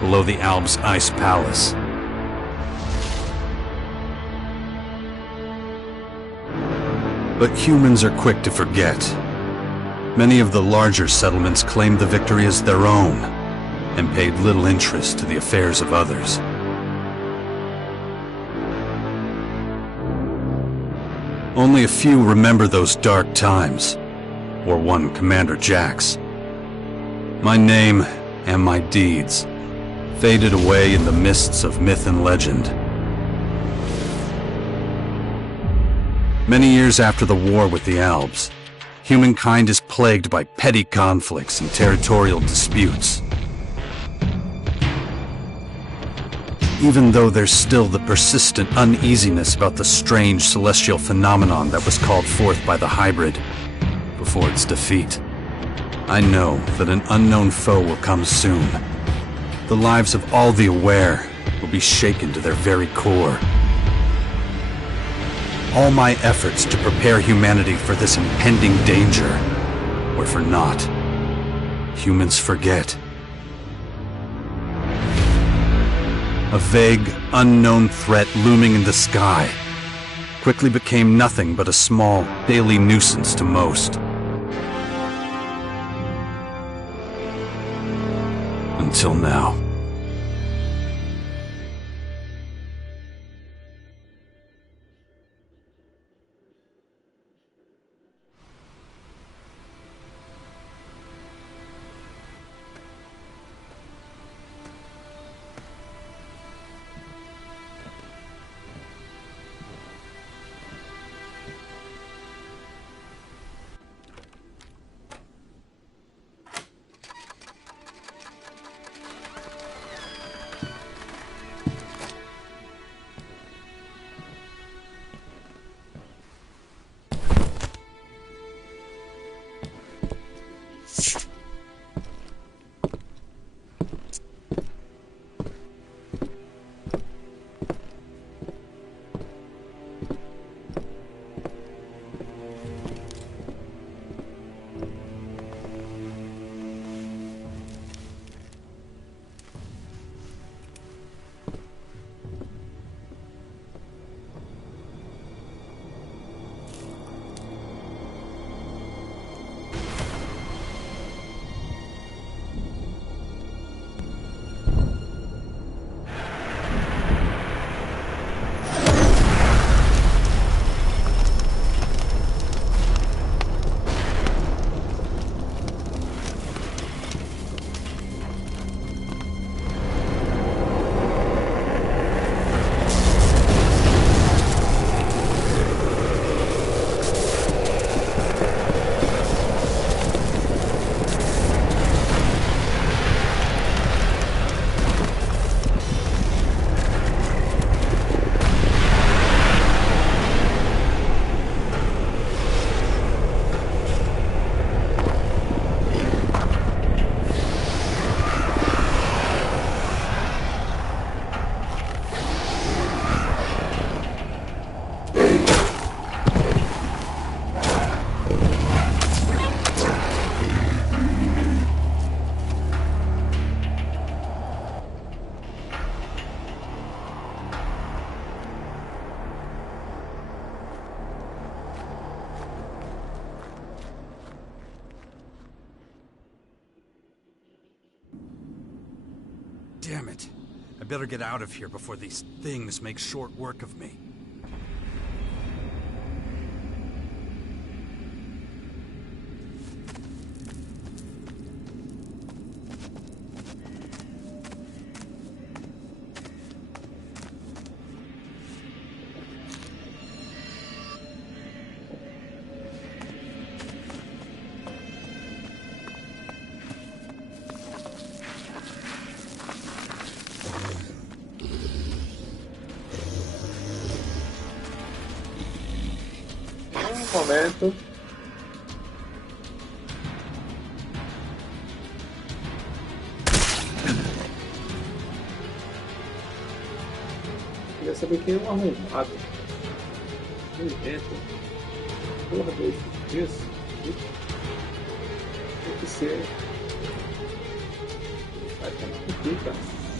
below the Alps Ice Palace. But humans are quick to forget. Many of the larger settlements claimed the victory as their own, and paid little interest to the affairs of others. Only a few remember those dark times, or one Commander Jax. My name and my deeds faded away in the mists of myth and legend. Many years after the war with the Alps, humankind is plagued by petty conflicts and territorial disputes. Even though there's still the persistent uneasiness about the strange celestial phenomenon that was called forth by the hybrid before its defeat, I know that an unknown foe will come soon. The lives of all the aware will be shaken to their very core. All my efforts to prepare humanity for this impending danger were for naught. Humans forget. A vague, unknown threat looming in the sky quickly became nothing but a small, daily nuisance to most. Until now. Damn it. I better get out of here before these things make short work of me. Momento. Queria saber quem é um arrombado. Um invento. Porra, dois dias. Tem que ser. Vai tomar no cu, cara.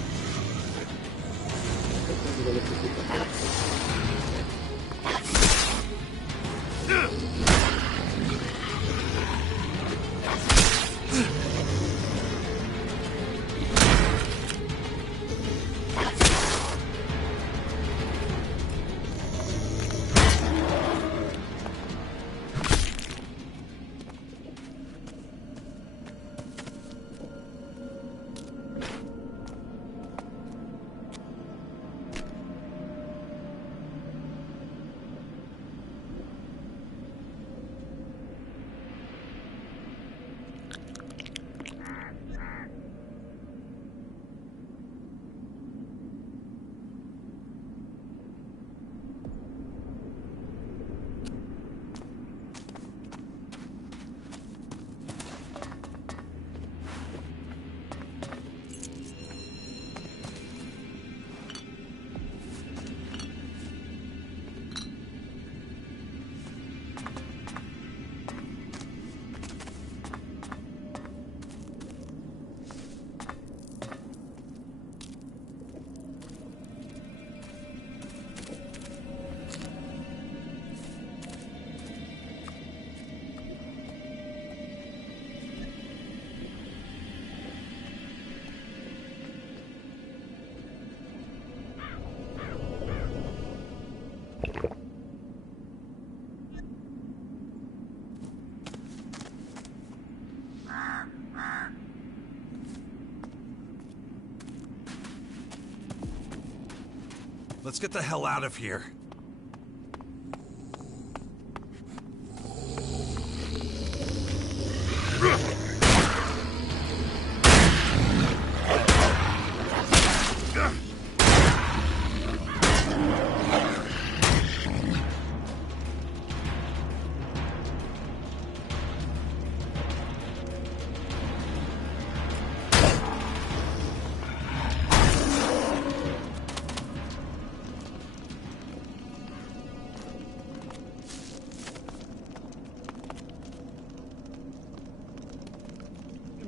Let's get the hell out of here.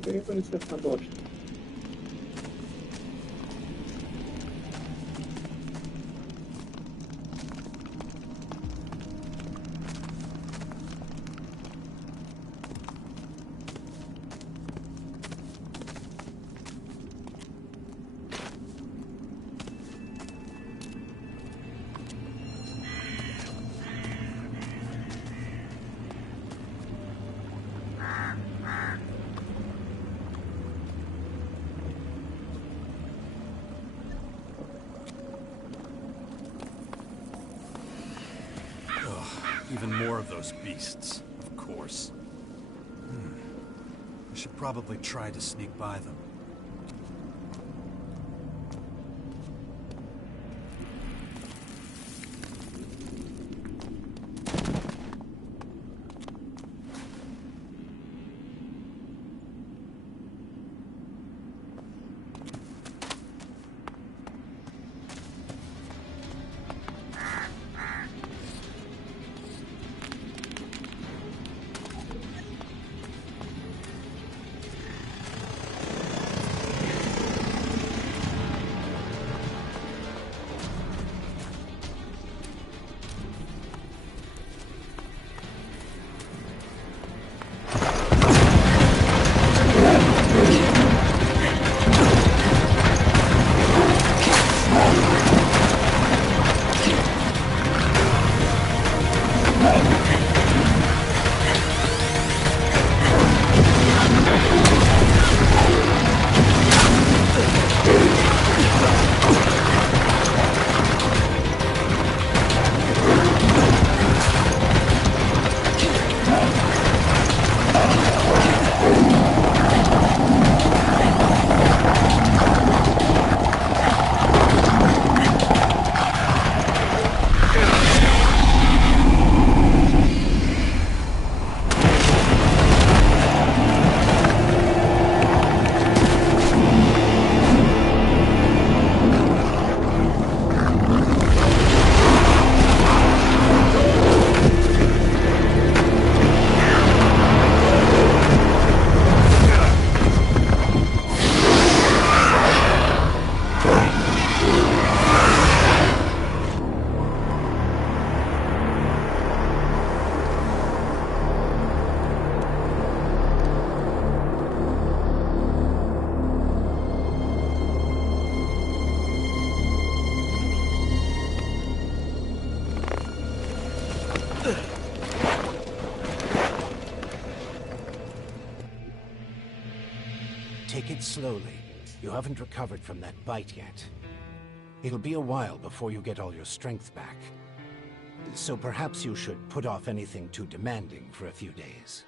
Bem conhecer essa bosta. Even more of those beasts, of course. I should probably try to sneak by them. Take it slowly. You haven't recovered from that bite yet. It'll be a while before you get all your strength back. So perhaps you should put off anything too demanding for a few days.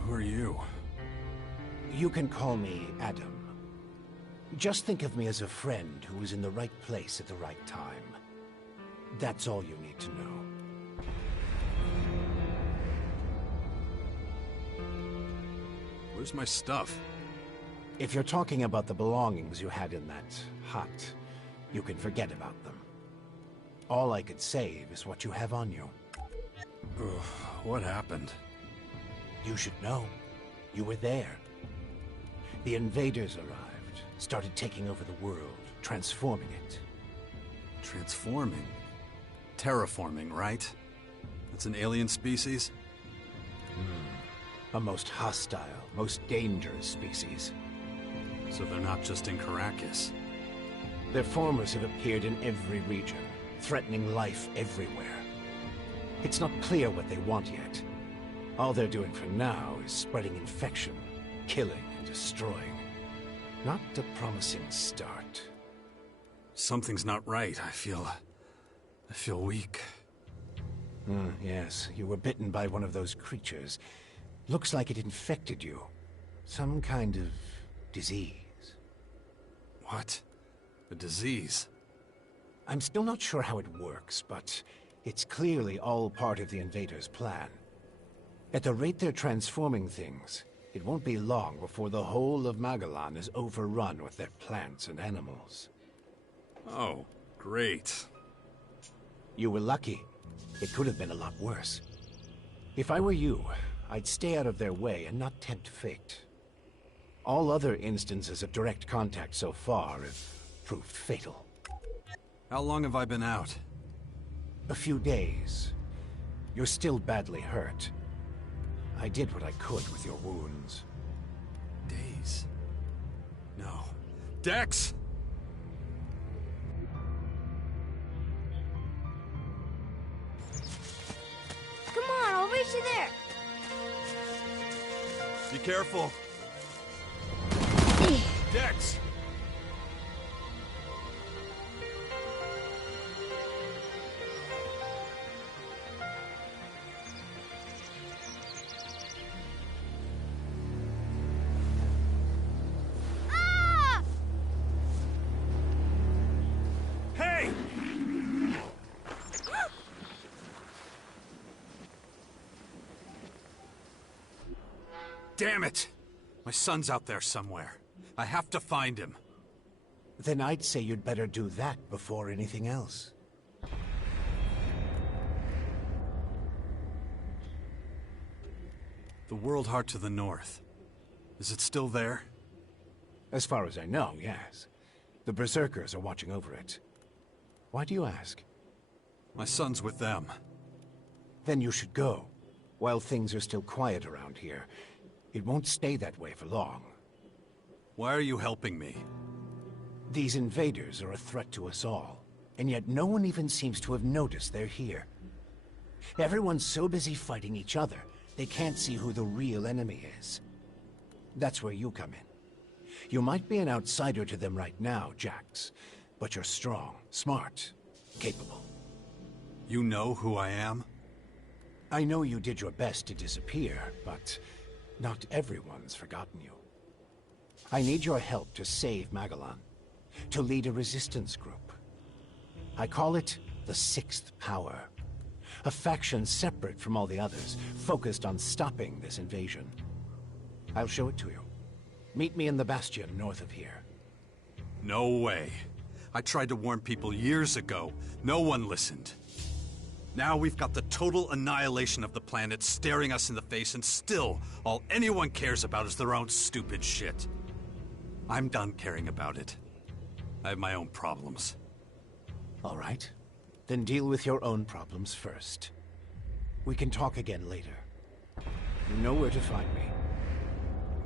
Who are you? You can call me Adam. Just think of me as a friend who was in the right place at the right time. That's all you need to know. Where's my stuff? If you're talking about the belongings you had in that hut, you can forget about them. All I could save is what you have on you. Ugh, what happened? You should know. You were there. The invaders arrived, started taking over the world, transforming it. Transforming? Terraforming, right? That's an alien species? A most hostile, most dangerous species. So they're not just in Caracas. Their formers have appeared in every region, threatening life everywhere. It's not clear what they want yet. All they're doing for now is spreading infection, killing and destroying. Not a promising start. Something's not right. I feel weak. Yes, you were bitten by one of those creatures. Looks like it infected you. Some kind of disease. What? A disease? I'm still not sure how it works, but it's clearly all part of the invaders' plan. At the rate they're transforming things, it won't be long before the whole of Magalan is overrun with their plants and animals. Oh, great. You were lucky. It could have been a lot worse. If I were you, I'd stay out of their way and not tempt fate. All other instances of direct contact so far have proved fatal. How long have I been out? A few days. You're still badly hurt. I did what I could with your wounds. Days? No. Dex! Come on, I'll reach you there. Be careful. Dex! Ah! Hey! Damn it! My son's out there somewhere. I have to find him. Then I'd say you'd better do that before anything else. The World Heart to the north. Is it still there? As far as I know, yes. The Berserkers are watching over it. Why do you ask? My son's with them. Then you should go, while things are still quiet around here. It won't stay that way for long. Why are you helping me? These invaders are a threat to us all, and yet no one even seems to have noticed they're here. Everyone's so busy fighting each other, they can't see who the real enemy is. That's where you come in. You might be an outsider to them right now, Jax, but you're strong, smart, capable. You know who I am? I know you did your best to disappear, but not everyone's forgotten you. I need your help to save Magalan, to lead a resistance group. I call it the Sixth Power, a faction separate from all the others, focused on stopping this invasion. I'll show it to you. Meet me in the Bastion north of here. No way. I tried to warn people years ago. No one listened. Now we've got the total annihilation of the planet staring us in the face, and still, all anyone cares about is their own stupid shit. I'm done caring about it. I have my own problems. All right. Then deal with your own problems first. We can talk again later. You know where to find me.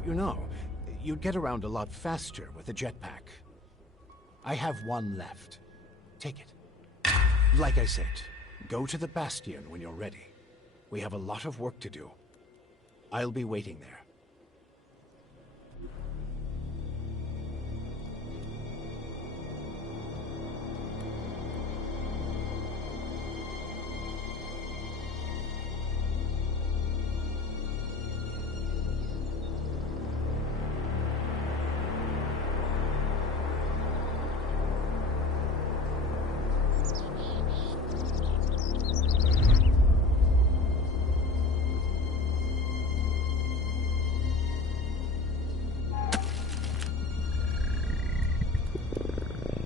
You know, you'd get around a lot faster with a jetpack. I have one left. Take it. Like I said, go to the Bastion when you're ready. We have a lot of work to do. I'll be waiting there.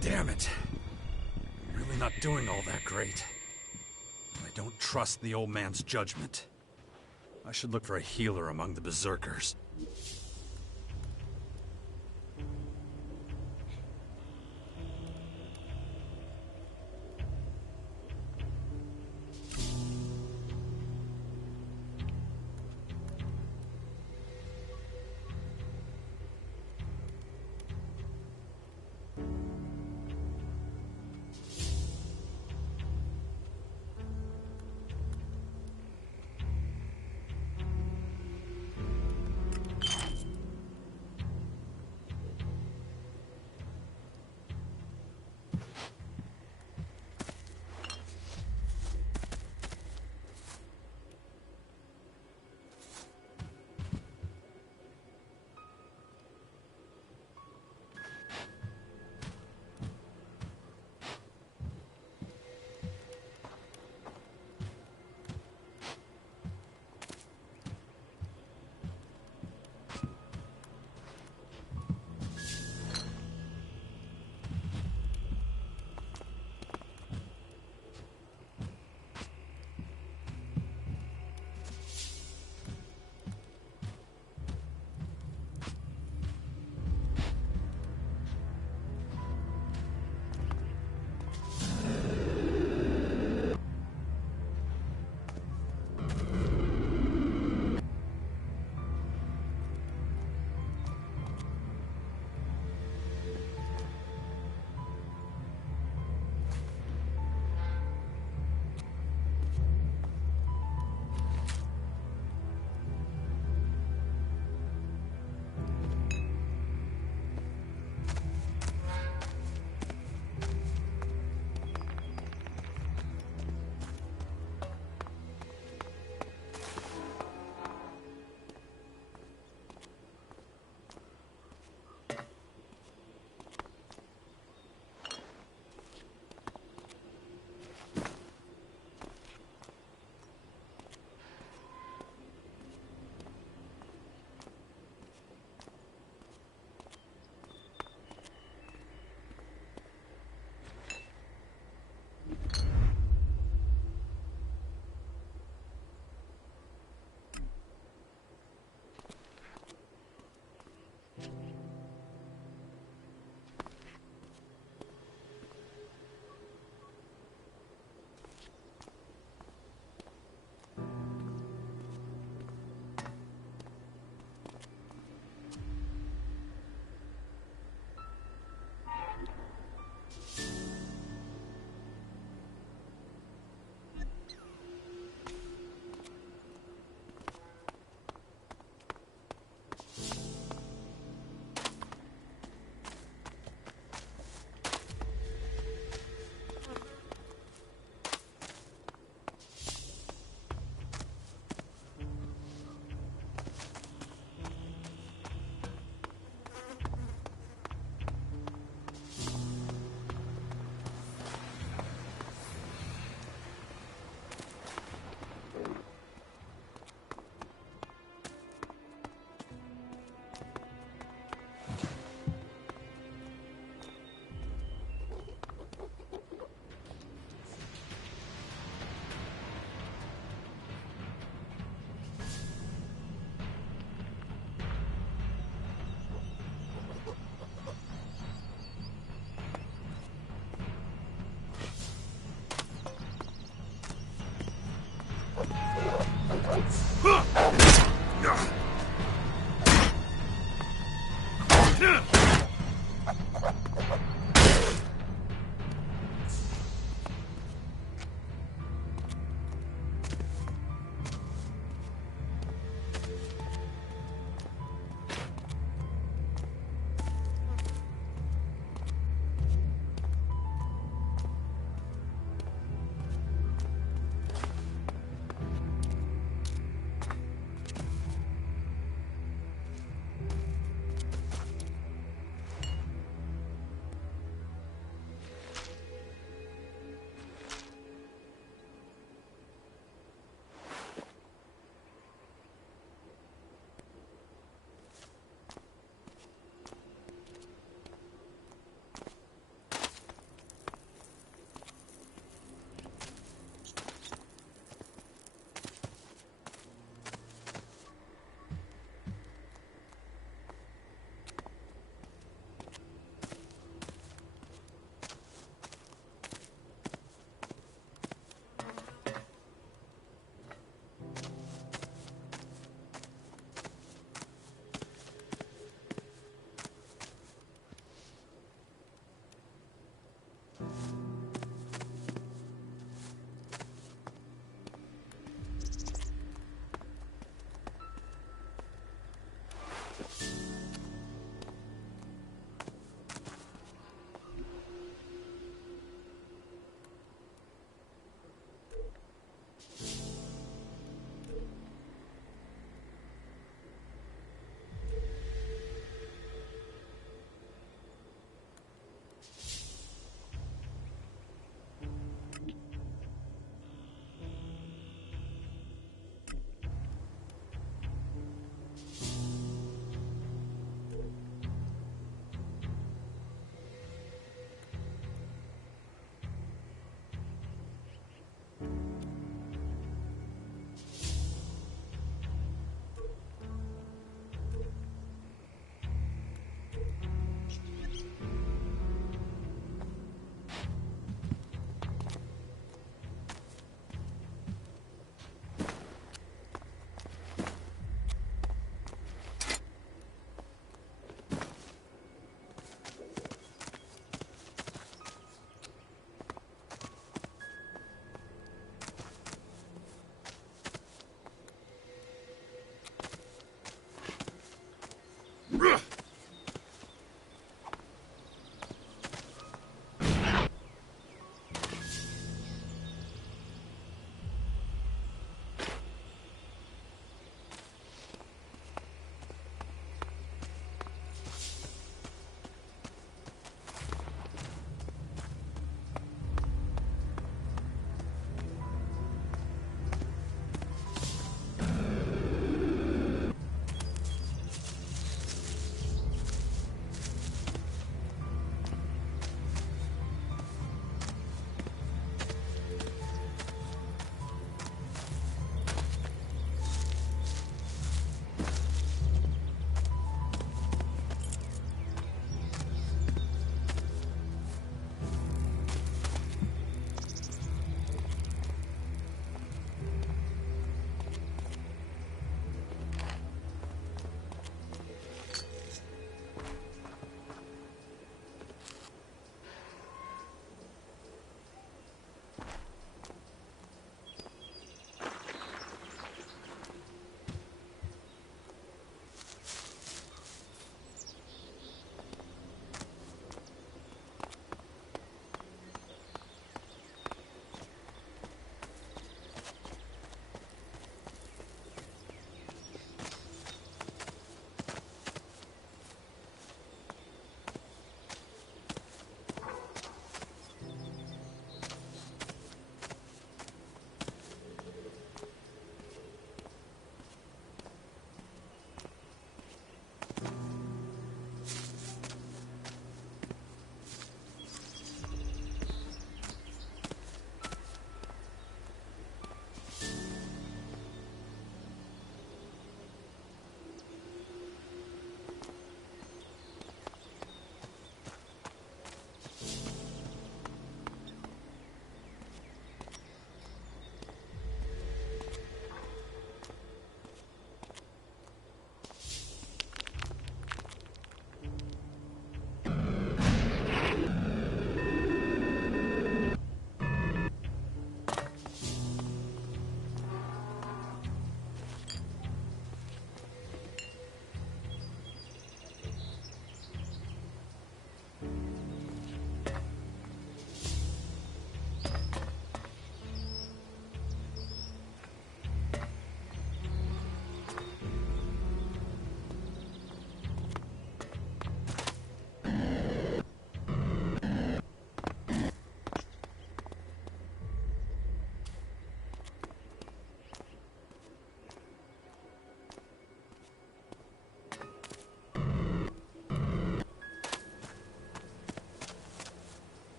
Damn it. I'm really not doing all that great. I don't trust the old man's judgment. I should look for a healer among the Berserkers.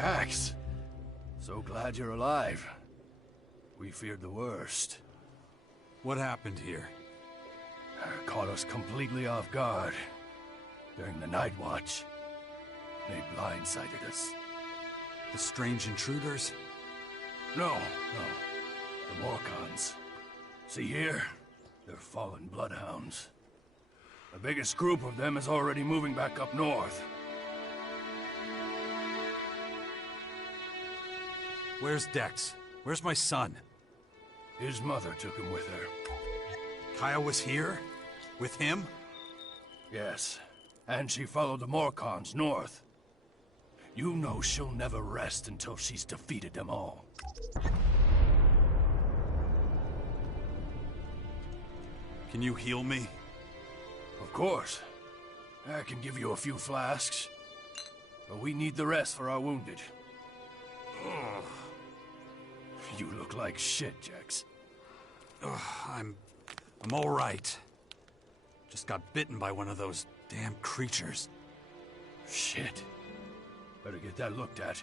Jax, so glad you're alive. We feared the worst. What happened here? Caught us completely off guard during the night watch. They blindsided us. The strange intruders? No. The Morcons. See here? They're fallen bloodhounds. The biggest group of them is already moving back up north. Where's Dex? Where's my son? His mother took him with her. Kaya was here? With him? Yes, and she followed the Morcons north. You know she'll never rest until she's defeated them all. Can you heal me? Of course. I can give you a few flasks. But we need the rest for our wounded. Ugh. You look like shit, Jax. I'm all right. Just got bitten by one of those damn creatures. Shit. Better get that looked at.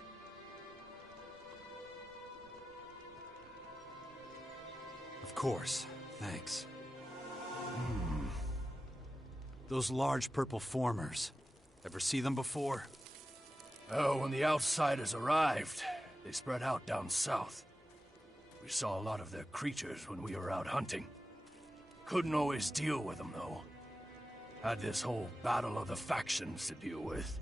Of course. Thanks. Those large purple formers. Ever see them before? Oh, when the outsiders arrived, they spread out down south. We saw a lot of their creatures when we were out hunting. Couldn't always deal with them, though. Had this whole battle of the factions to deal with.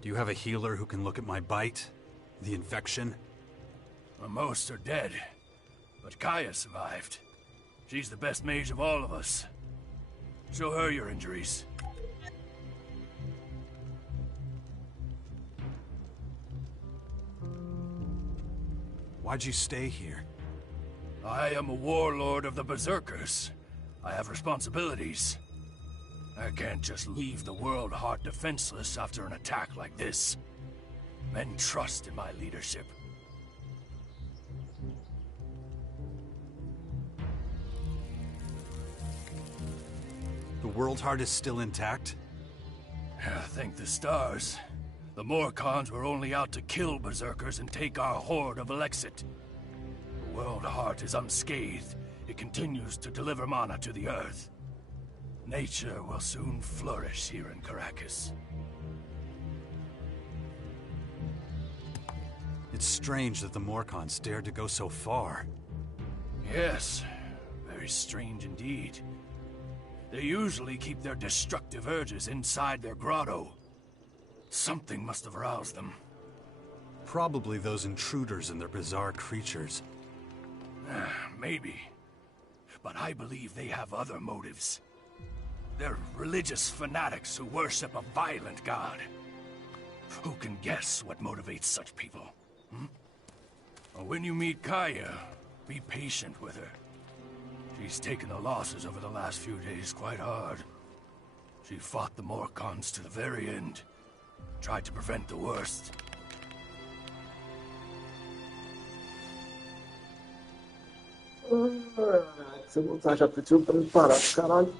Do you have a healer who can look at my bite? The infection? Well, most are dead, but Kaya survived. She's the best mage of all of us. Show her your injuries. Why'd you stay here? I am a warlord of the Berserkers. I have responsibilities. I can't just leave the world heart defenseless after an attack like this. Men trust in my leadership. The world heart is still intact? Thank the stars. The Morcons were only out to kill Berserkers and take our horde of Elex II. The world heart is unscathed. It continues to deliver mana to the earth. Nature will soon flourish here in Caracas. It's strange that the Morcons dared to go so far. Yes, very strange indeed. They usually keep their destructive urges inside their grotto. Something must have roused them. Probably those intruders and their bizarre creatures. Maybe. But I believe they have other motives. They're religious fanatics who worship a violent god. Who can guess what motivates such people? Well, when you meet Kaya, be patient with her. She's taken the losses over the last few days quite hard. She fought the Morcons to the very end. Tried to prevent the worst. Você voltar já pediu pra me parar, caralho.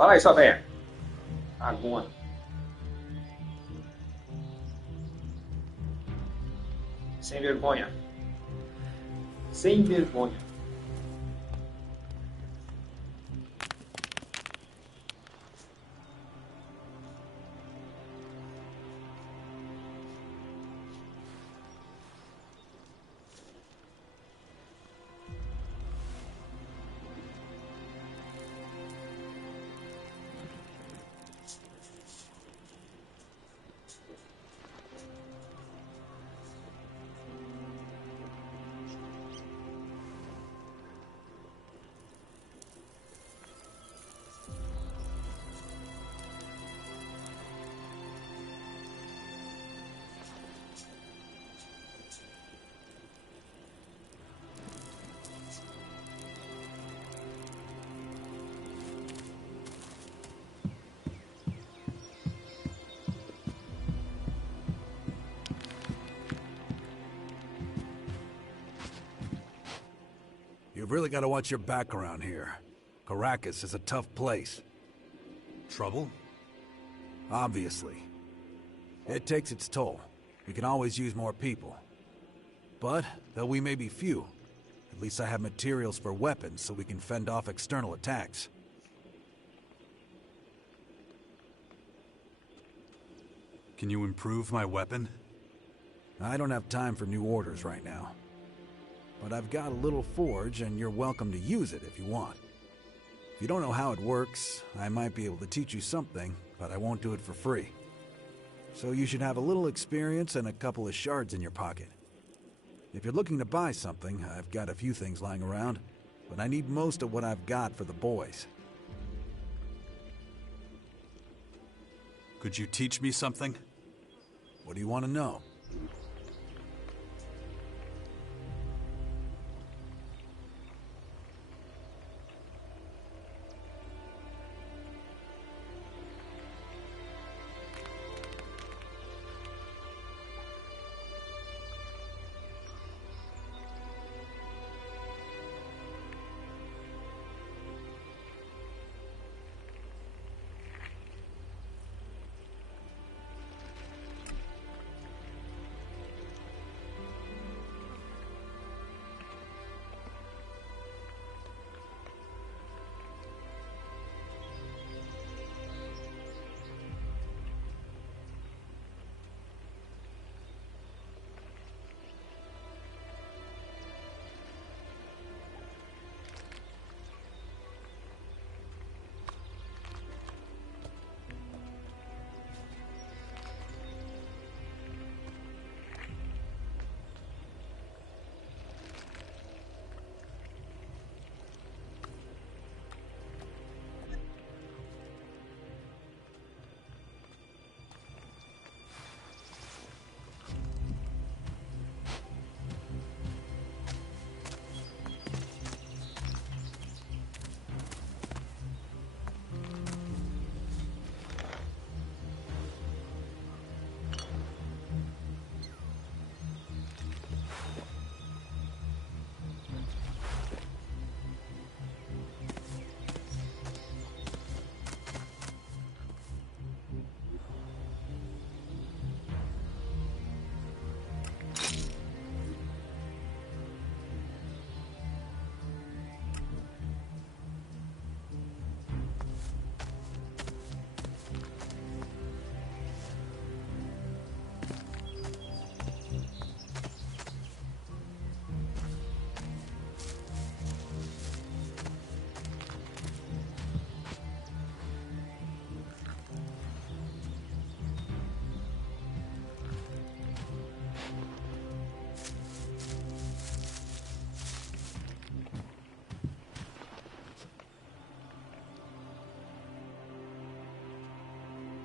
Fala aí, sua velha. Agona. Sem vergonha. Sem vergonha. You've really got to watch your back around here. Caracas is a tough place. Trouble? Obviously. It takes its toll. We can always use more people. But, though we may be few, at least I have materials for weapons so we can fend off external attacks. Can you improve my weapon? I don't have time for new orders right now. But I've got a little forge, and you're welcome to use it if you want. If you don't know how it works, I might be able to teach you something, but I won't do it for free. So you should have a little experience and a couple of shards in your pocket. If you're looking to buy something, I've got a few things lying around, but I need most of what I've got for the boys. Could you teach me something? What do you want to know?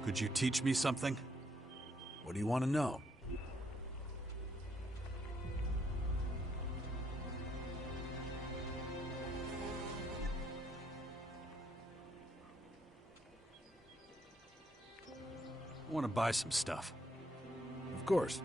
Could you teach me something? What do you want to know? I want to buy some stuff. Of course.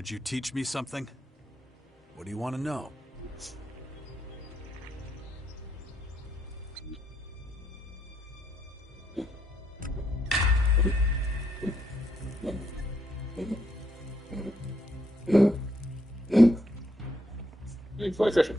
Could you teach me something? What do you want to know? Foi, fecha.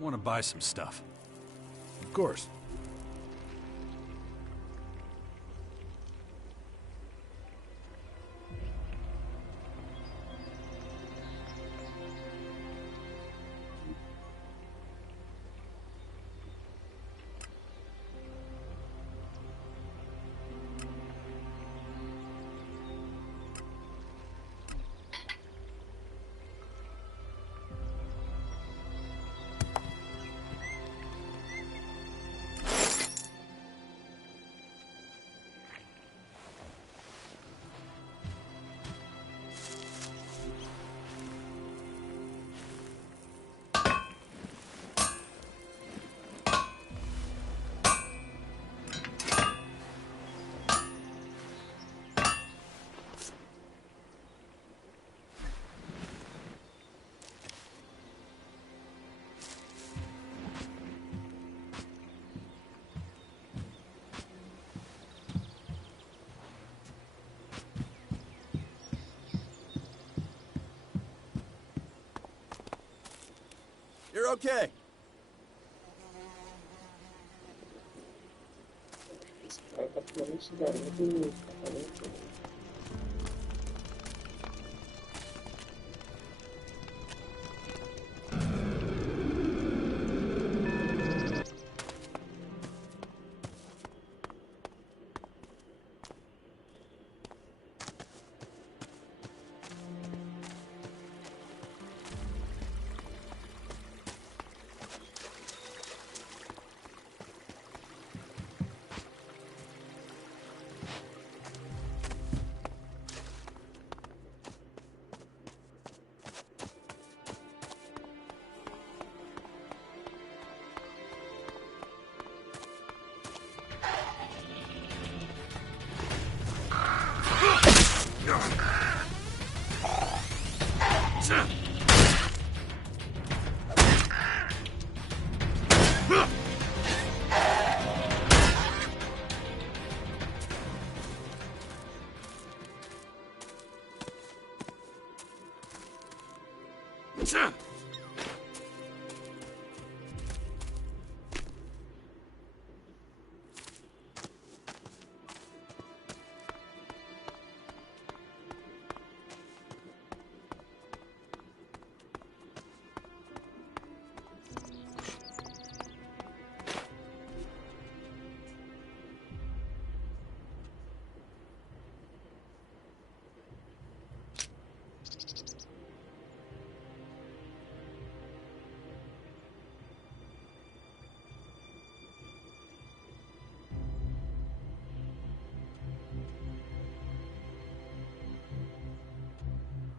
I want to buy some stuff. Of course. You're okay.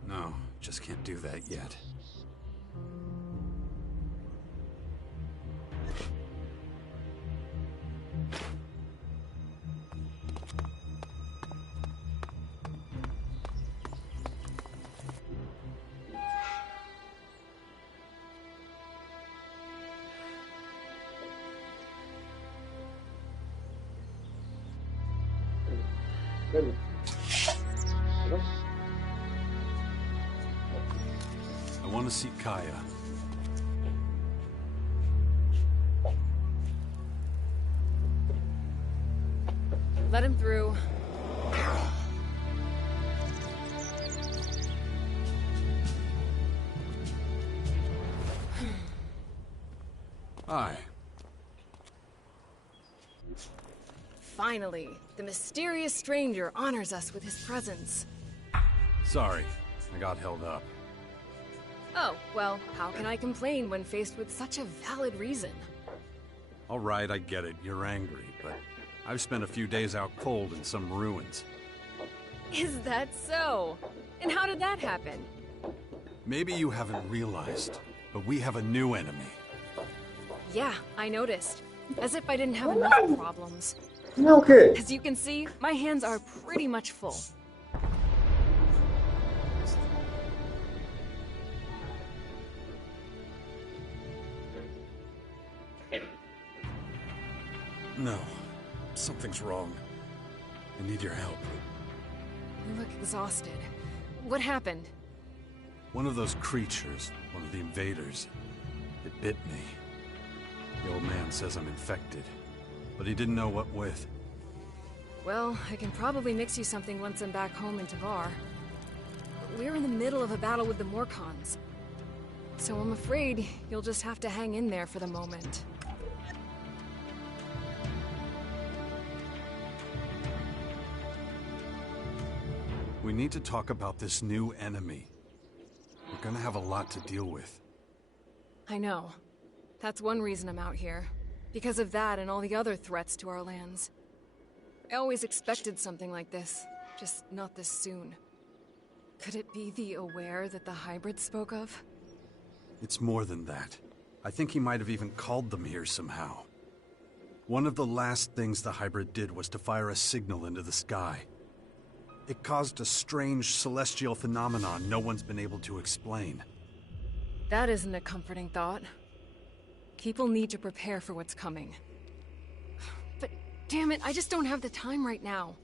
No, just can't do that yet. I want to see Kaya. Let him through. Hi. Finally, the mysterious stranger honors us with his presence. Sorry, I got held up. Oh, well, how can I complain when faced with such a valid reason? All right, I get it. You're angry, but I've spent a few days out cold in some ruins. Is that so? And how did that happen? Maybe you haven't realized, but we have a new enemy. Yeah, I noticed. As if I didn't have enough problems. Okay. As you can see, my hands are pretty much full. No, something's wrong. I need your help. You look exhausted. What happened? One of those creatures, one of the invaders, it bit me. The old man says I'm infected, but he didn't know what with. Well, I can probably mix you something once I'm back home in Tavar. But we're in the middle of a battle with the Morcons. So I'm afraid you'll just have to hang in there for the moment. We need to talk about this new enemy. We're gonna have a lot to deal with. I know. That's one reason I'm out here. Because of that and all the other threats to our lands. I always expected something like this, just not this soon. Could it be the Aware that the hybrid spoke of? It's more than that. I think he might have even called them here somehow. One of the last things the hybrid did was to fire a signal into the sky. It caused a strange celestial phenomenon no one's been able to explain. That isn't a comforting thought. People need to prepare for what's coming. But damn it, I just don't have the time right now.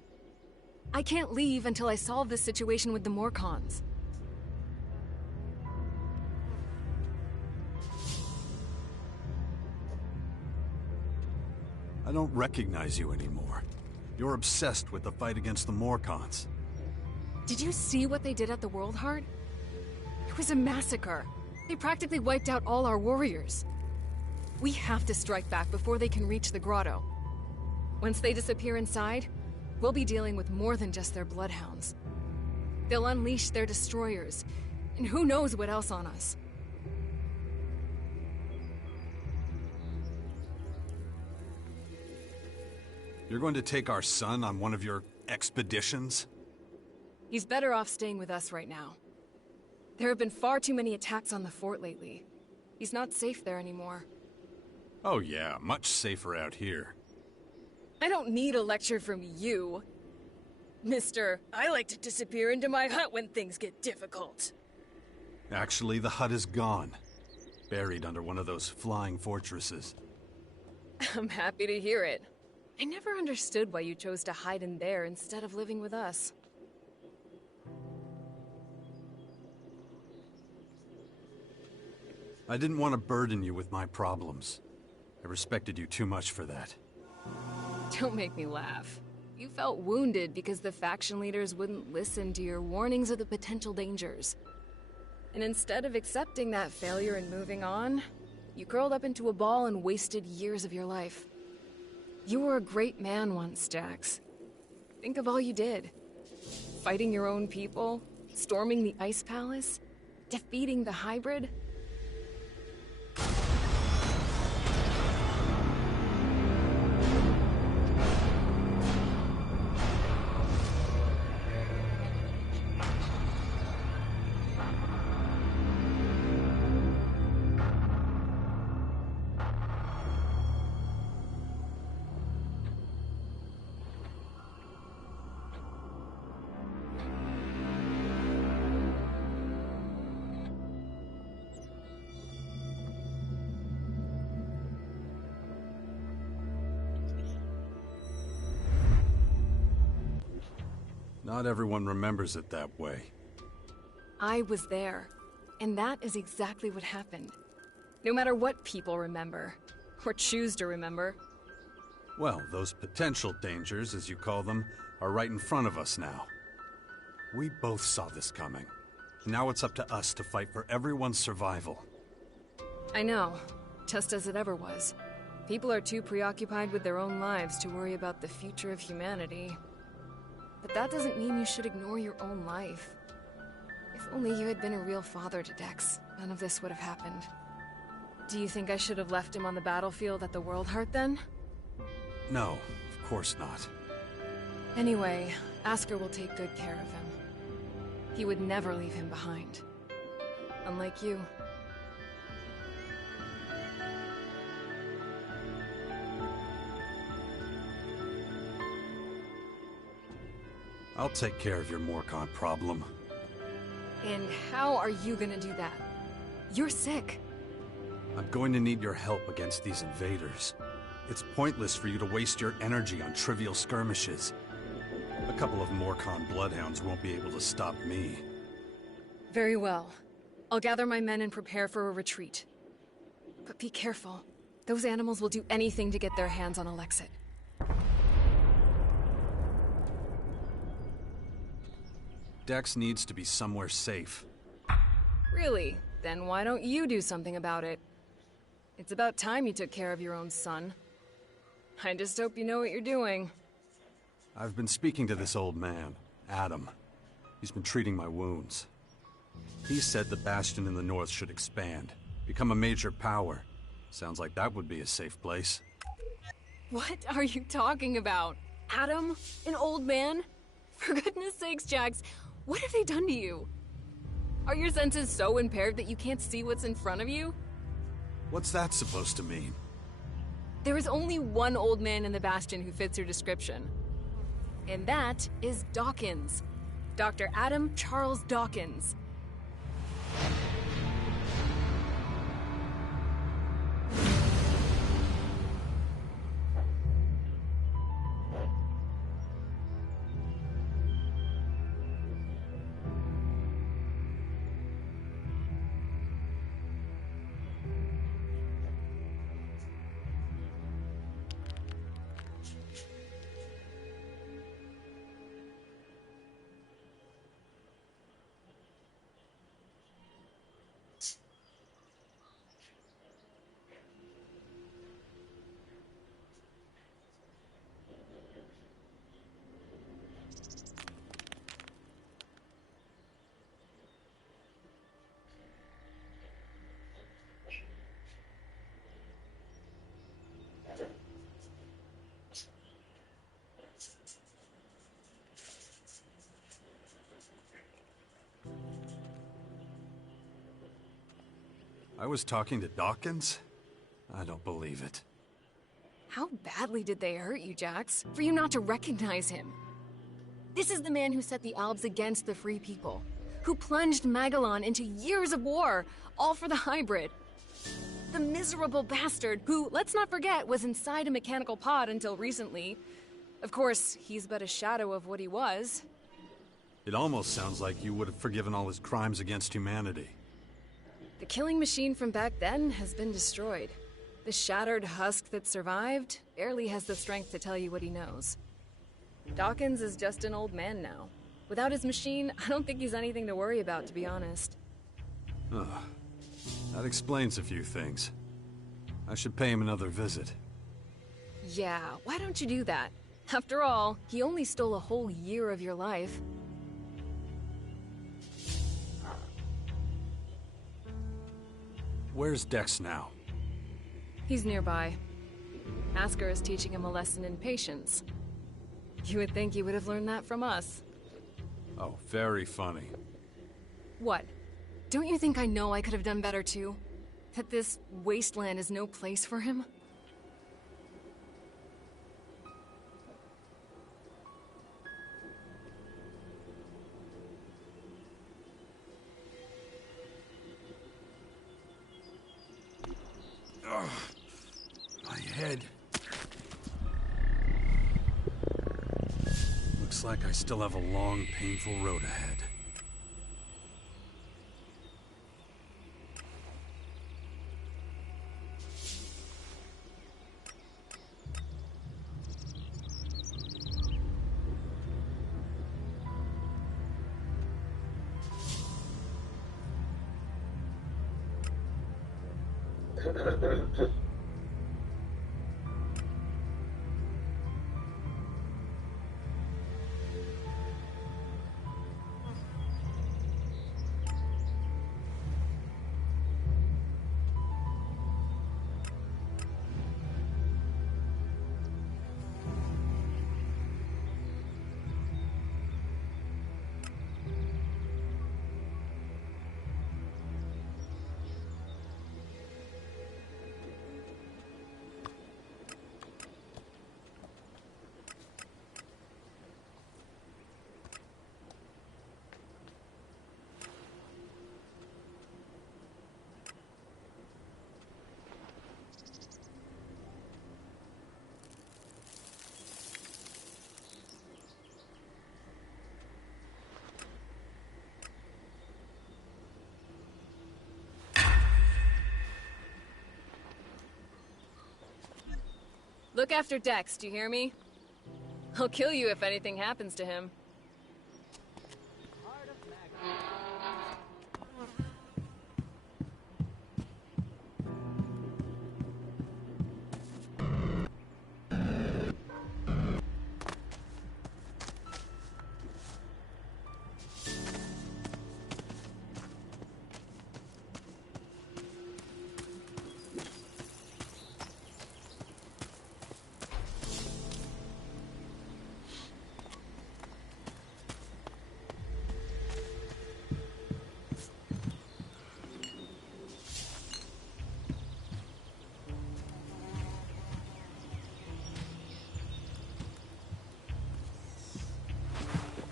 I can't leave until I solve this situation with the Morcons. I don't recognize you anymore. You're obsessed with the fight against the Morcons. Did you see what they did at the World Heart? It was a massacre. They practically wiped out all our warriors. We have to strike back before they can reach the grotto. Once they disappear inside, we'll be dealing with more than just their bloodhounds. They'll unleash their destroyers, and who knows what else on us. You're going to take our son on one of your expeditions? He's better off staying with us right now. There have been far too many attacks on the fort lately. He's not safe there anymore. Oh yeah, much safer out here. I don't need a lecture from you. Mister, I like to disappear into my hut when things get difficult. Actually, the hut is gone. Buried under one of those flying fortresses. I'm happy to hear it. I never understood why you chose to hide in there instead of living with us. I didn't want to burden you with my problems. I respected you too much for that. Don't make me laugh. You felt wounded because the faction leaders wouldn't listen to your warnings of the potential dangers. And instead of accepting that failure and moving on, you curled up into a ball and wasted years of your life. You were a great man once, Jax. Think of all you did. Fighting your own people, storming the Ice Palace, defeating the hybrid. Not everyone remembers it that way. I was there. And that is exactly what happened. No matter what people remember, or choose to remember. Well, those potential dangers, as you call them, are right in front of us now. We both saw this coming. Now it's up to us to fight for everyone's survival. I know, just as it ever was. People are too preoccupied with their own lives to worry about the future of humanity. But that doesn't mean you should ignore your own life. If only you had been a real father to Dex, none of this would have happened. Do you think I should have left him on the battlefield at the World Heart then? No, of course not. Anyway, Asker will take good care of him. He would never leave him behind. Unlike you. I'll take care of your Morcon problem. And how are you gonna do that? You're sick. I'm going to need your help against these invaders. It's pointless for you to waste your energy on trivial skirmishes. A couple of Morcon bloodhounds won't be able to stop me. Very well. I'll gather my men and prepare for a retreat. But be careful. Those animals will do anything to get their hands on Alexit. Dex needs to be somewhere safe. Really? Then why don't you do something about it? It's about time you took care of your own son. I just hope you know what you're doing. I've been speaking to this old man, Adam. He's been treating my wounds. He said the Bastion in the north should expand, become a major power. Sounds like that would be a safe place. What are you talking about? Adam? An old man? For goodness sakes, Jax, what have they done to you? Are your senses so impaired that you can't see what's in front of you? What's that supposed to mean? There is only one old man in the Bastion who fits your description. And that is Dawkins. Dr. Adam Charles Dawkins. I was talking to Dawkins? I don't believe it. How badly did they hurt you, Jax, for you not to recognize him? This is the man who set the Albs against the Free People, who plunged Magellan into years of war, all for the hybrid. The miserable bastard who, let's not forget, was inside a mechanical pod until recently. Of course, he's but a shadow of what he was. It almost sounds like you would have forgiven all his crimes against humanity. The killing machine from back then has been destroyed. The shattered husk that survived barely has the strength to tell you what he knows. Dawkins is just an old man now. Without his machine, I don't think he's anything to worry about, to be honest. Ugh. That explains a few things. I should pay him another visit. Yeah, why don't you do that? After all, he only stole a whole year of your life. Where's Dex now? He's nearby. Asker is teaching him a lesson in patience. You would think he would have learned that from us. Oh, very funny. What? Don't you think I know I could have done better too? That this wasteland is no place for him? Ugh. My head. Looks like I still have a long, painful road ahead. Look after Dex, do you hear me? I'll kill you if anything happens to him.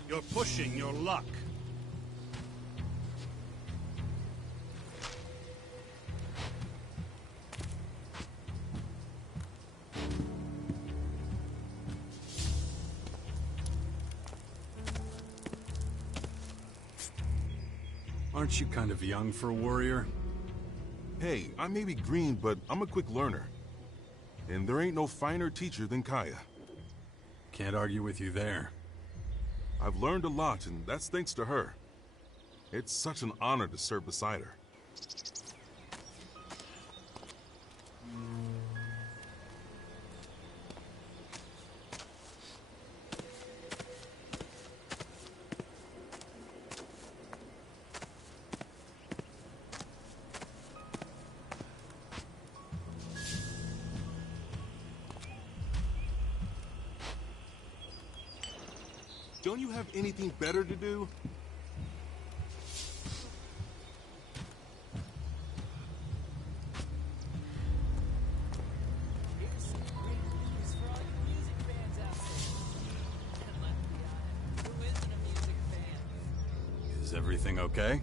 You're pushing your luck. Aren't you kind of young for a warrior? Hey, I may be green, but I'm a quick learner. And there ain't no finer teacher than Kaya. Can't argue with you there. I've learned a lot, and that's thanks to her. It's such an honor to serve beside her. Don't you have anything better to do? Here's some great news for all you music fans out there. And let's be honest, who isn't a music fan? Is everything okay?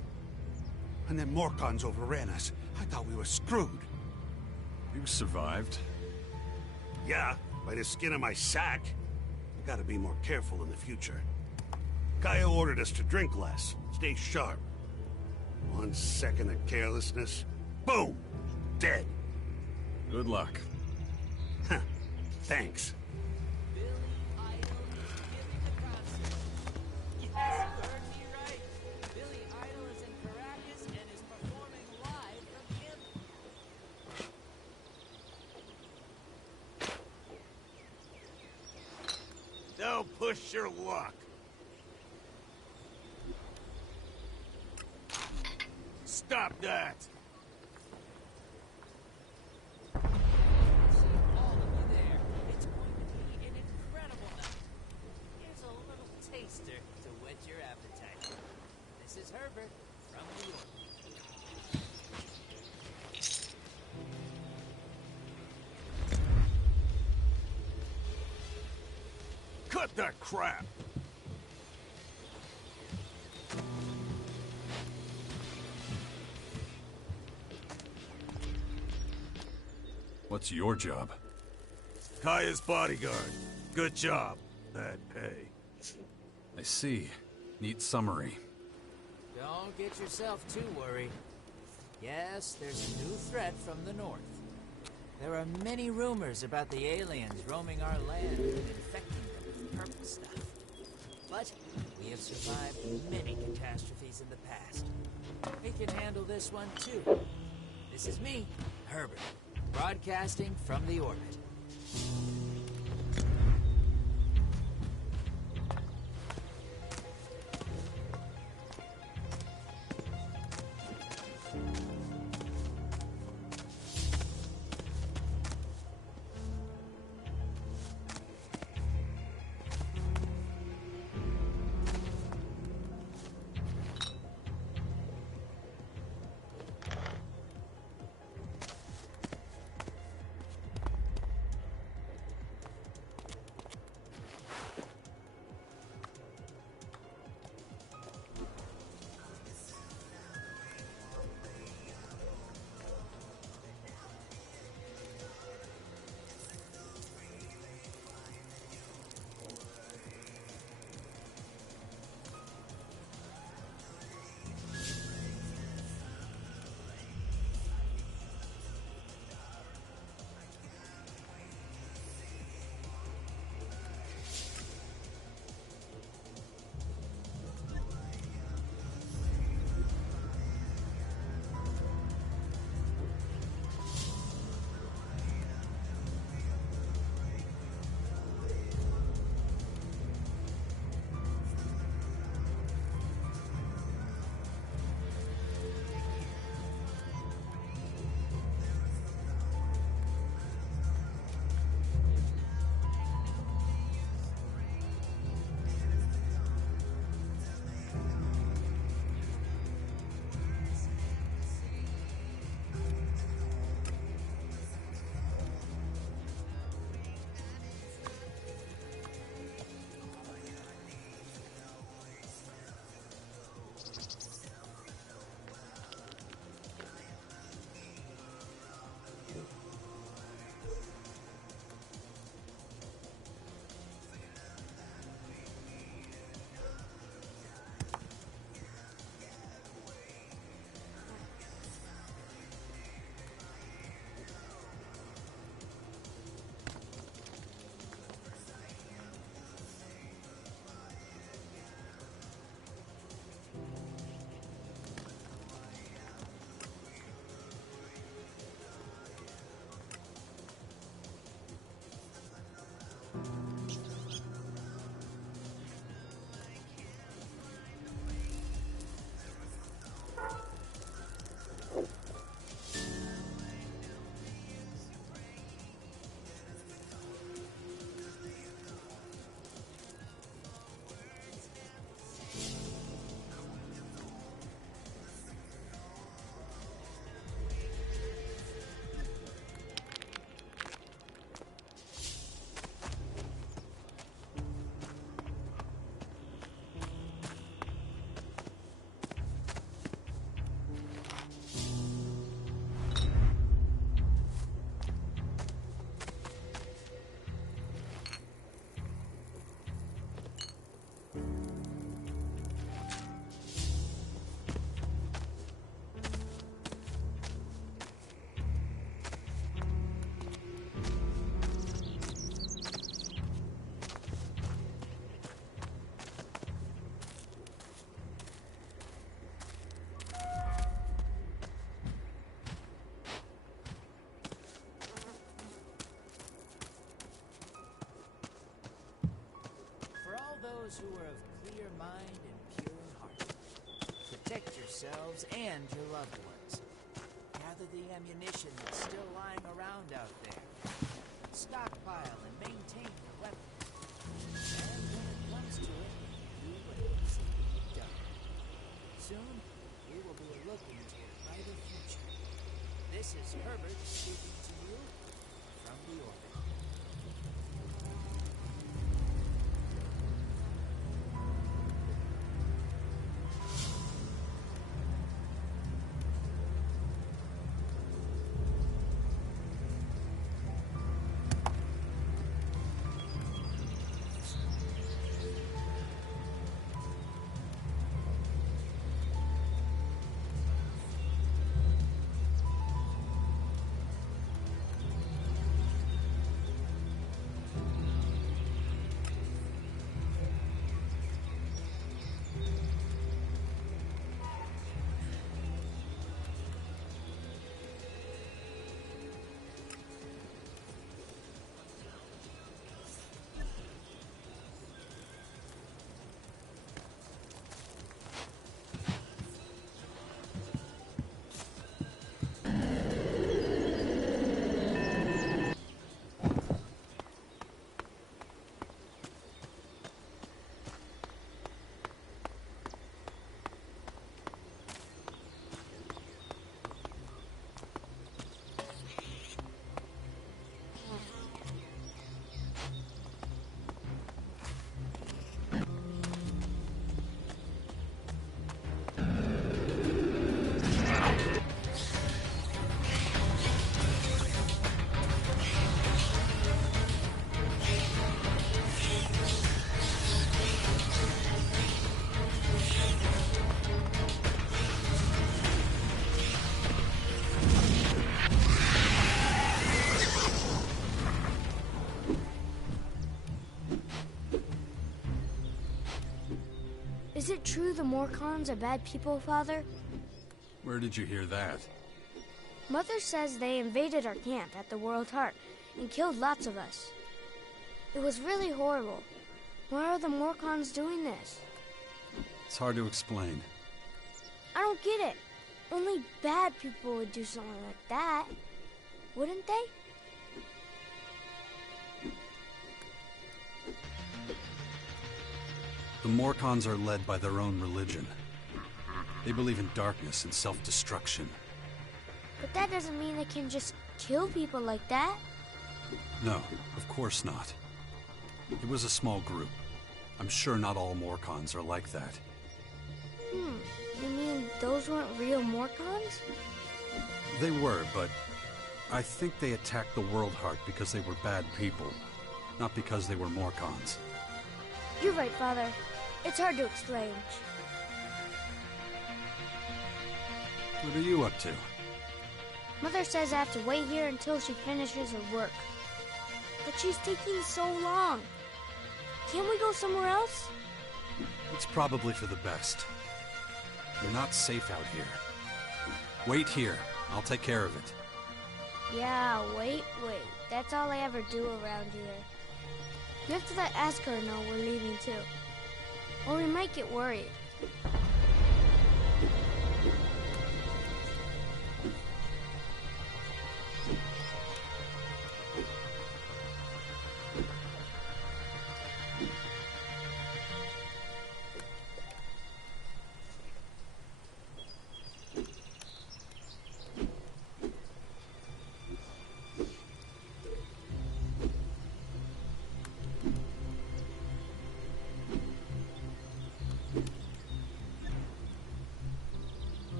And then Morcons overran us. I thought we were screwed. You survived. Yeah, by the skin of my sack. I gotta be more careful in the future. Kaya ordered us to drink less, stay sharp. 1 second of carelessness, boom! Dead. Good luck. Huh. Thanks. Billy Idol is giving a concert. Yes, you heard me right. Billy Idol is in Caracas and is performing live from him. Don't push your luck. Stop that! See all of you there. It's going to be an incredible night. Here's a little taster to whet your appetite. This is Herbert from New York. Cut that crap! What's your job? Kaya's bodyguard. Good job. Bad pay. I see. Neat summary. Don't get yourself too worried. Yes, there's a new threat from the north. There are many rumors about the aliens roaming our land and infecting them with purple stuff. But we have survived many catastrophes in the past. We can handle this one too. This is me, Herbert, broadcasting from the orbit. Those who are of clear mind and pure in heart. Protect yourselves and your loved ones. Gather the ammunition that's still lying around out there. Stockpile and maintain your weapons. And when it comes to it, do what needs to be done. Soon, we will be looking to a brighter future. This is Herbert speaking to you from the orbit. it true the Morcons are bad people, Father? Where did you hear that? Mother says they invaded our camp at the World Heart and killed lots of us. It was really horrible. Why are the Morcons doing this? It's hard to explain. I don't get it. Only bad people would do something like that, wouldn't they? The Morcons are led by their own religion. They believe in darkness and self-destruction. But that doesn't mean they can just kill people like that. No, of course not. It was a small group. I'm sure not all Morcons are like that. You mean those weren't real Morcons? They were, but I think they attacked the World Heart because they were bad people, not because they were Morcons. You're right, Father. It's hard to explain. What are you up to? Mother says I have to wait here until she finishes her work. But she's taking so long. Can't we go somewhere else? It's probably for the best. You're not safe out here. Wait here. I'll take care of it. Yeah, wait. That's all I ever do around here. You have to let Asker know we're leaving too. Or we might get worried.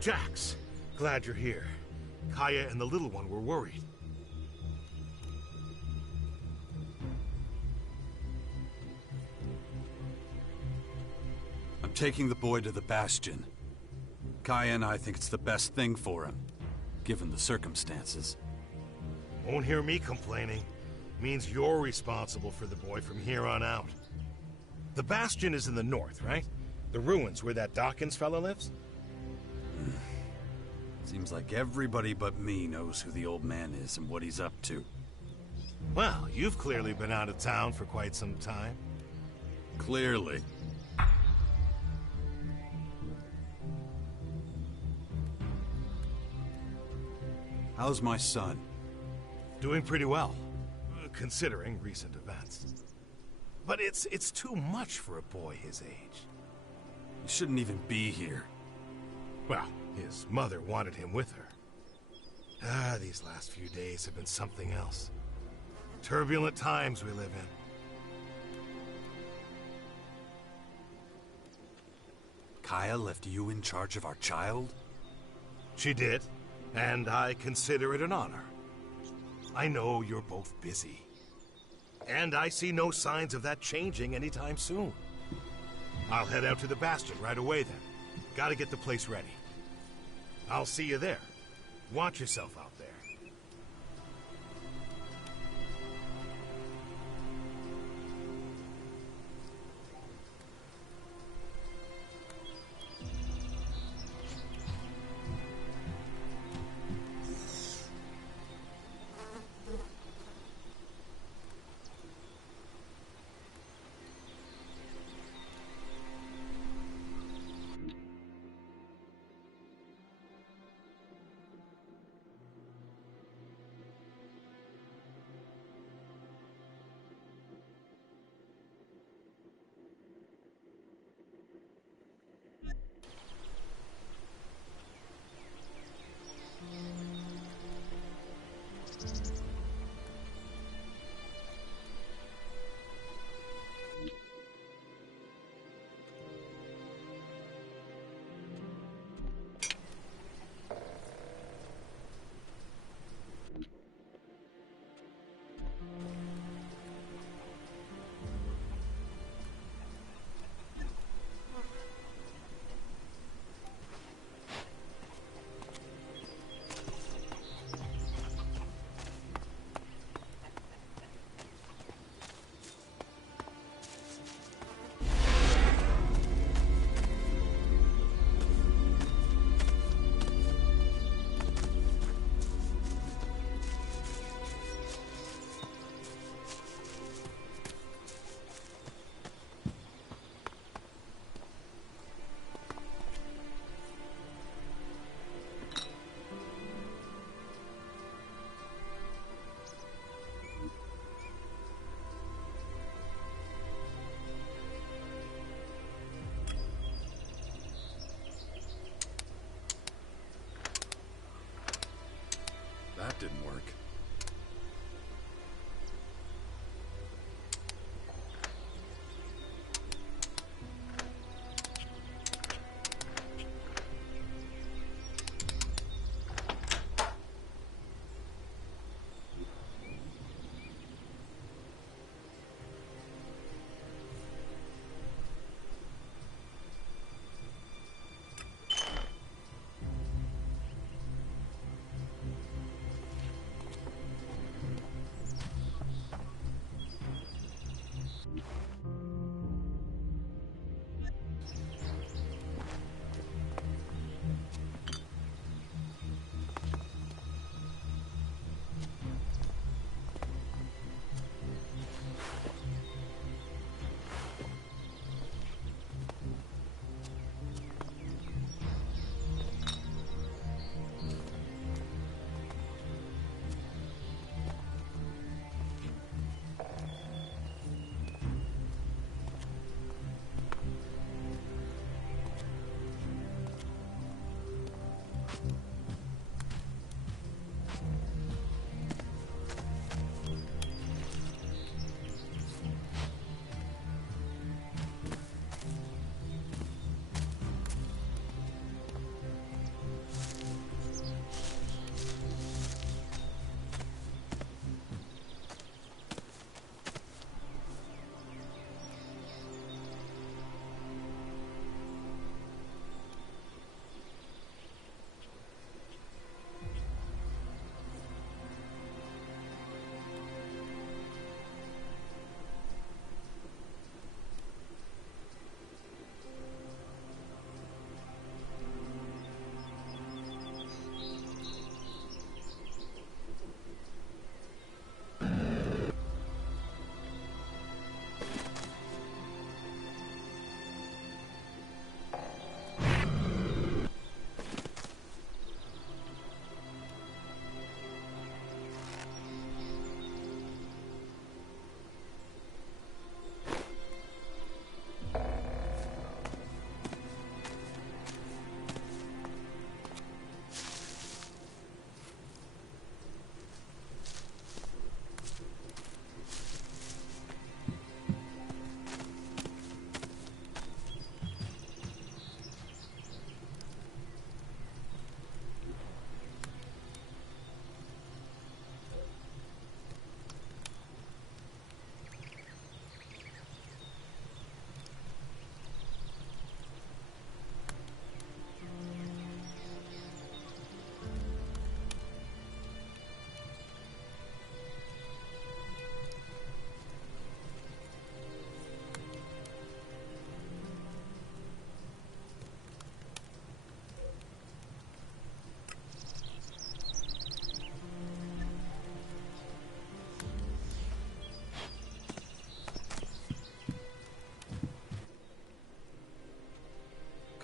Jax, glad you're here. Kaya and the little one were worried. I'm taking the boy to the Bastion. Kaya and I think it's the best thing for him, given the circumstances. Won't hear me complaining. Means you're responsible for the boy from here on out. The Bastion is in the north, right? The ruins where that Dawkins fella lives? Seems like everybody but me knows who the old man is and what he's up to. Well, you've clearly been out of town for quite some time. Clearly. How's my son? Doing pretty well, considering recent events. But it's too much for a boy his age. He shouldn't even be here. Well, his mother wanted him with her. These last few days have been something else. Turbulent times we live in. Kaya left you in charge of our child? She did, and I consider it an honor. I know you're both busy. And I see no signs of that changing anytime soon. I'll head out to the Bastion right away then. Gotta get the place ready. I'll see you there. Watch yourself out there. that didn't work.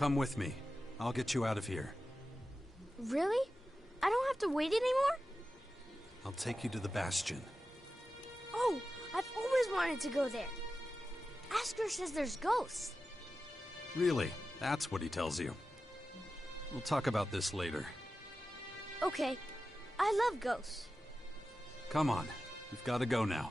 Come with me. I'll get you out of here. Really? I don't have to wait anymore? I'll take you to the Bastion. Oh, I've always wanted to go there. Asker says there's ghosts. Really? That's what he tells you. We'll talk about this later. Okay. I love ghosts. Come on. We've got to go now.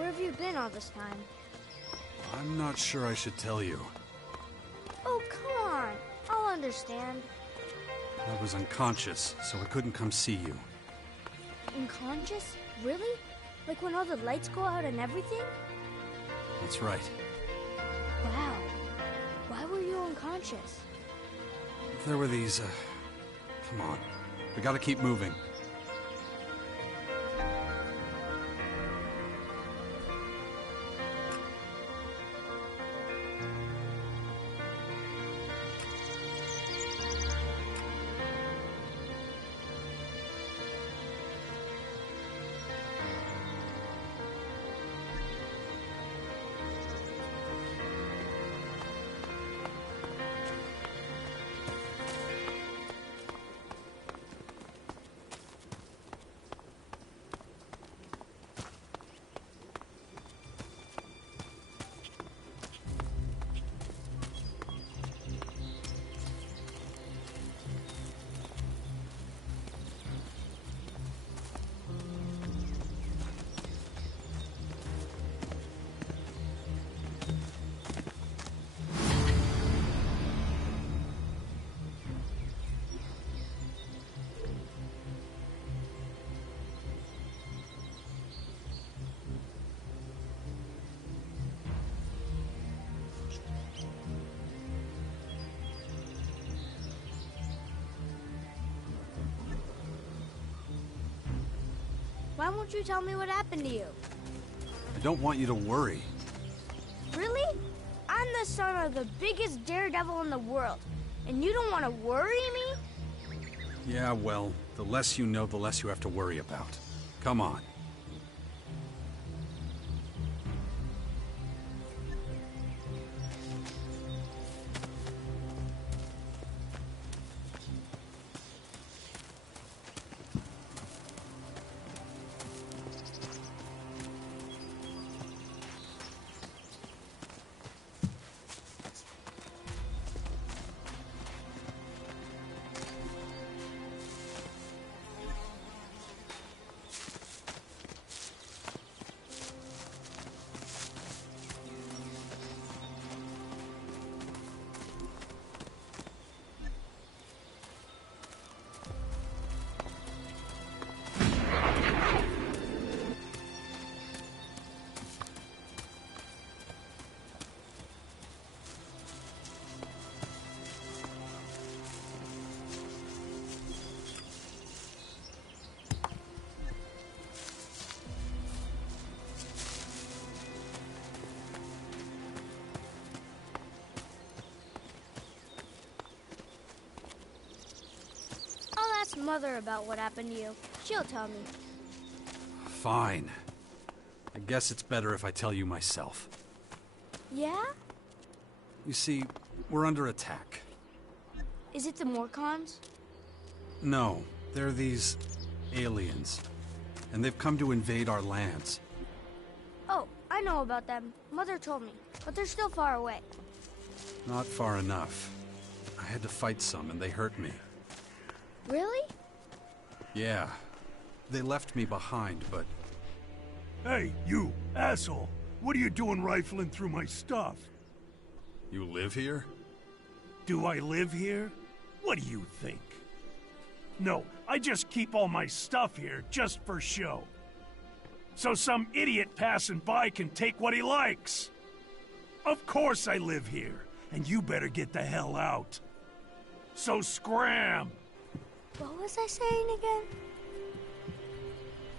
Where have you been all this time? I'm not sure I should tell you. Oh, come on. I'll understand. I was unconscious, so I couldn't come see you. Unconscious? Really? Like when all the lights go out and everything? That's right. Wow. Why were you unconscious? There were these, Come on. We gotta keep moving. Why won't you tell me what happened to you? I don't want you to worry. Really? I'm the son of the biggest daredevil in the world, and you don't want to worry me? Yeah, well, the less you know, the less you have to worry about. Come on. I'll ask Mother about what happened to you. She'll tell me. Fine. I guess it's better if I tell you myself. Yeah? You see, we're under attack. Is it the Morcons? No, they're these aliens. And they've come to invade our lands. Oh, I know about them. Mother told me, but they're still far away. Not far enough. I had to fight some and they hurt me. Really? Yeah. They left me behind, but... Hey, you, asshole! What are you doing rifling through my stuff? You live here? Do I live here? What do you think? No, I just keep all my stuff here just for show. So some idiot passing by can take what he likes. Of course I live here, and you better get the hell out. So scram! What was I saying again?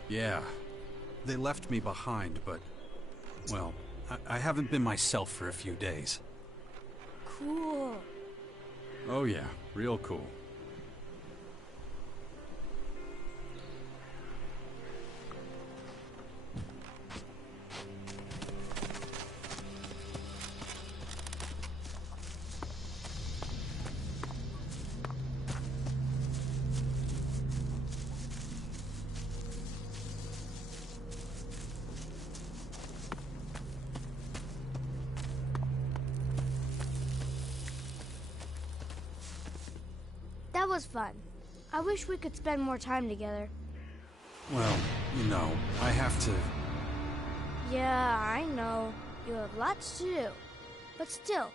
Yeah. They left me behind, but... Well, I haven't been myself for a few days. Cool. Oh yeah, real cool. That was fun. I wish we could spend more time together. Well, you know, I have to... Yeah, I know. You have lots to do. But still,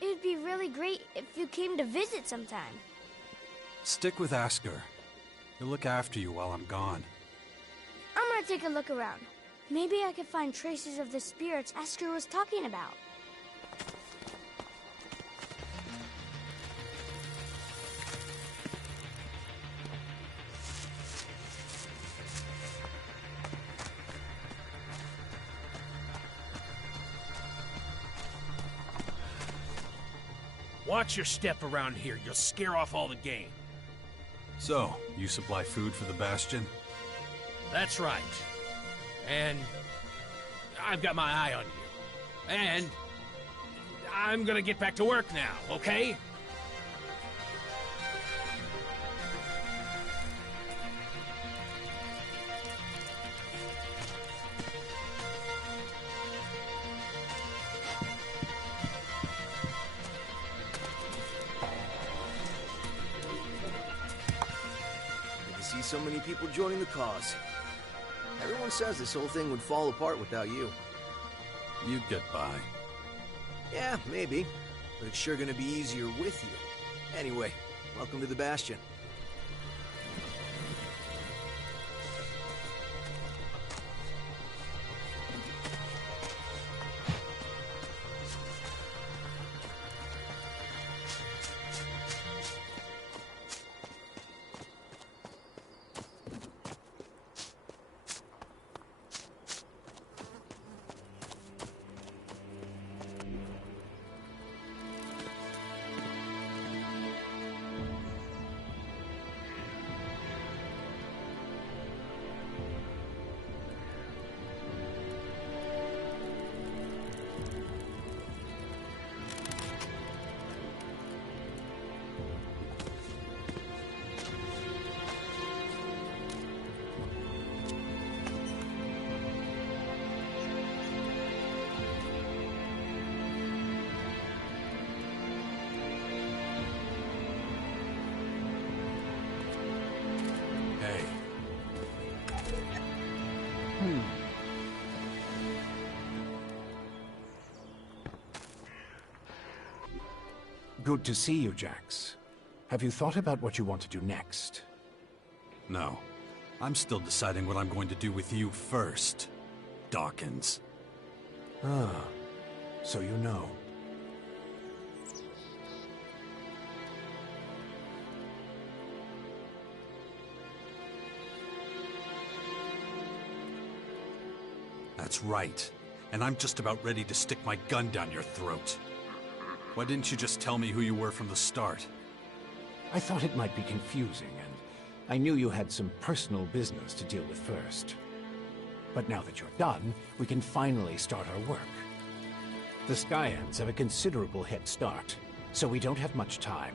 it'd be really great if you came to visit sometime. Stick with Asker. He'll look after you while I'm gone. I'm gonna take a look around. Maybe I could find traces of the spirits Asker was talking about. Watch your step around here. You'll scare off all the game. So, you supply food for the Bastion? That's right. And I've got my eye on you. And I'm gonna get back to work now, okay? So many people joining the cause. Everyone says this whole thing would fall apart without you. You'd get by. Yeah, maybe. But it's sure gonna be easier with you. Anyway, welcome to the Bastion. Good to see you, Jax. Have you thought about what you want to do next? No. I'm still deciding what I'm going to do with you first, Dawkins. Ah, so you know. That's right. And I'm just about ready to stick my gun down your throat. Why didn't you just tell me who you were from the start? I thought it might be confusing, and I knew you had some personal business to deal with first. But now that you're done, we can finally start our work. The Skyans have a considerable head start, so we don't have much time.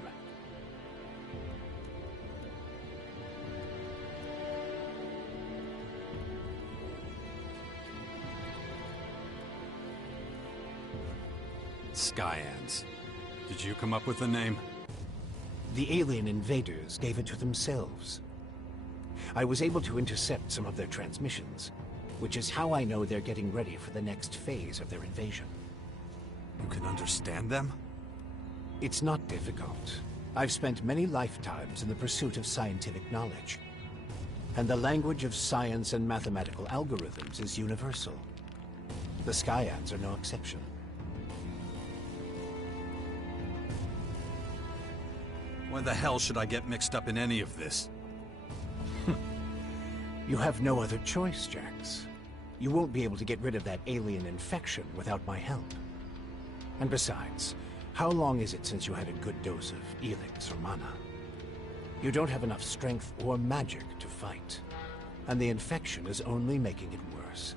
Skyans. Did you come up with the name? The alien invaders gave it to themselves. I was able to intercept some of their transmissions, which is how I know they're getting ready for the next phase of their invasion. You can understand them? It's not difficult. I've spent many lifetimes in the pursuit of scientific knowledge. And the language of science and mathematical algorithms is universal. The Skyans are no exception. Why the hell should I get mixed up in any of this? You have no other choice, Jax. You won't be able to get rid of that alien infection without my help. And besides, how long is it since you had a good dose of Elex or mana? You don't have enough strength or magic to fight. And the infection is only making it worse.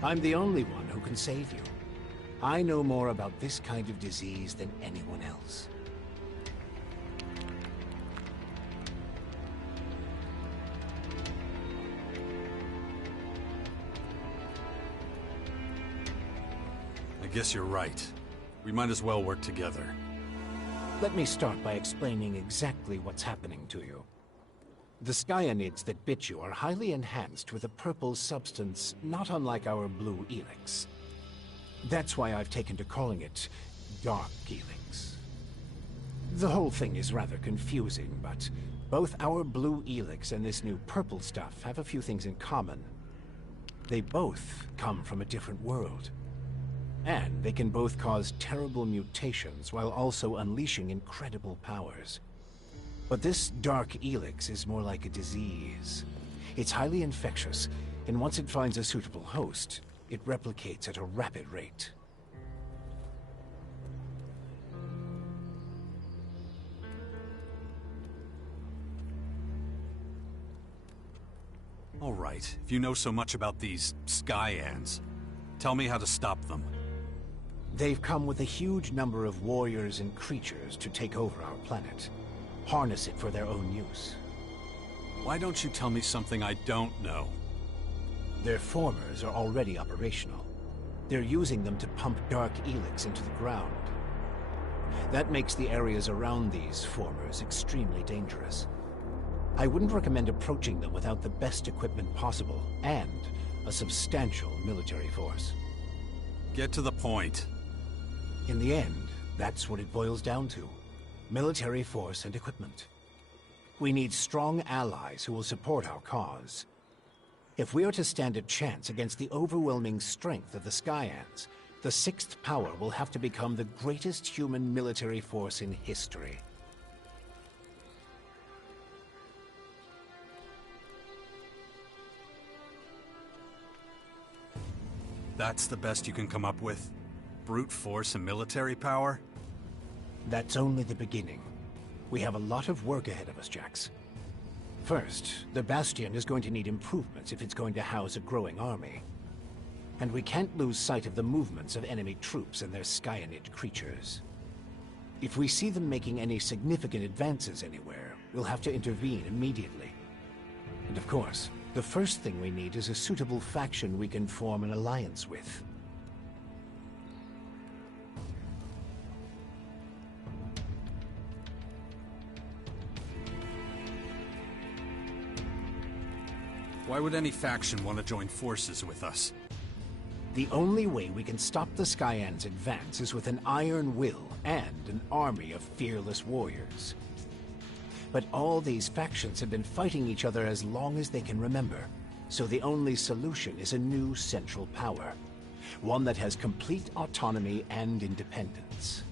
I'm the only one who can save you. I know more about this kind of disease than anyone else. I guess you're right. We might as well work together. Let me start by explaining exactly what's happening to you. The Skyanids that bit you are highly enhanced with a purple substance not unlike our blue Elex. That's why I've taken to calling it Dark Elex. The whole thing is rather confusing, but both our blue Elex and this new purple stuff have a few things in common. They both come from a different world. And they can both cause terrible mutations while also unleashing incredible powers. But this Dark Elex is more like a disease. It's highly infectious, and once it finds a suitable host, it replicates at a rapid rate. All right, if you know so much about these Skyans, tell me how to stop them. They've come with a huge number of warriors and creatures to take over our planet. Harness it for their own use. Why don't you tell me something I don't know? Their formers are already operational. They're using them to pump Dark Elex into the ground. That makes the areas around these formers extremely dangerous. I wouldn't recommend approaching them without the best equipment possible, and a substantial military force. Get to the point. In the end, that's what it boils down to. Military force and equipment. We need strong allies who will support our cause. If we are to stand a chance against the overwhelming strength of the Skyans, the Sixth Power will have to become the greatest human military force in history. That's the best you can come up with? Brute force and military power? That's only the beginning. We have a lot of work ahead of us, Jax. First, the Bastion is going to need improvements if it's going to house a growing army. And we can't lose sight of the movements of enemy troops and their Skyanid creatures. If we see them making any significant advances anywhere, we'll have to intervene immediately. And of course, the first thing we need is a suitable faction we can form an alliance with. Why would any faction want to join forces with us? The only way we can stop the Skyans' advance is with an iron will and an army of fearless warriors. But all these factions have been fighting each other as long as they can remember, so the only solution is a new central power. One that has complete autonomy and independence.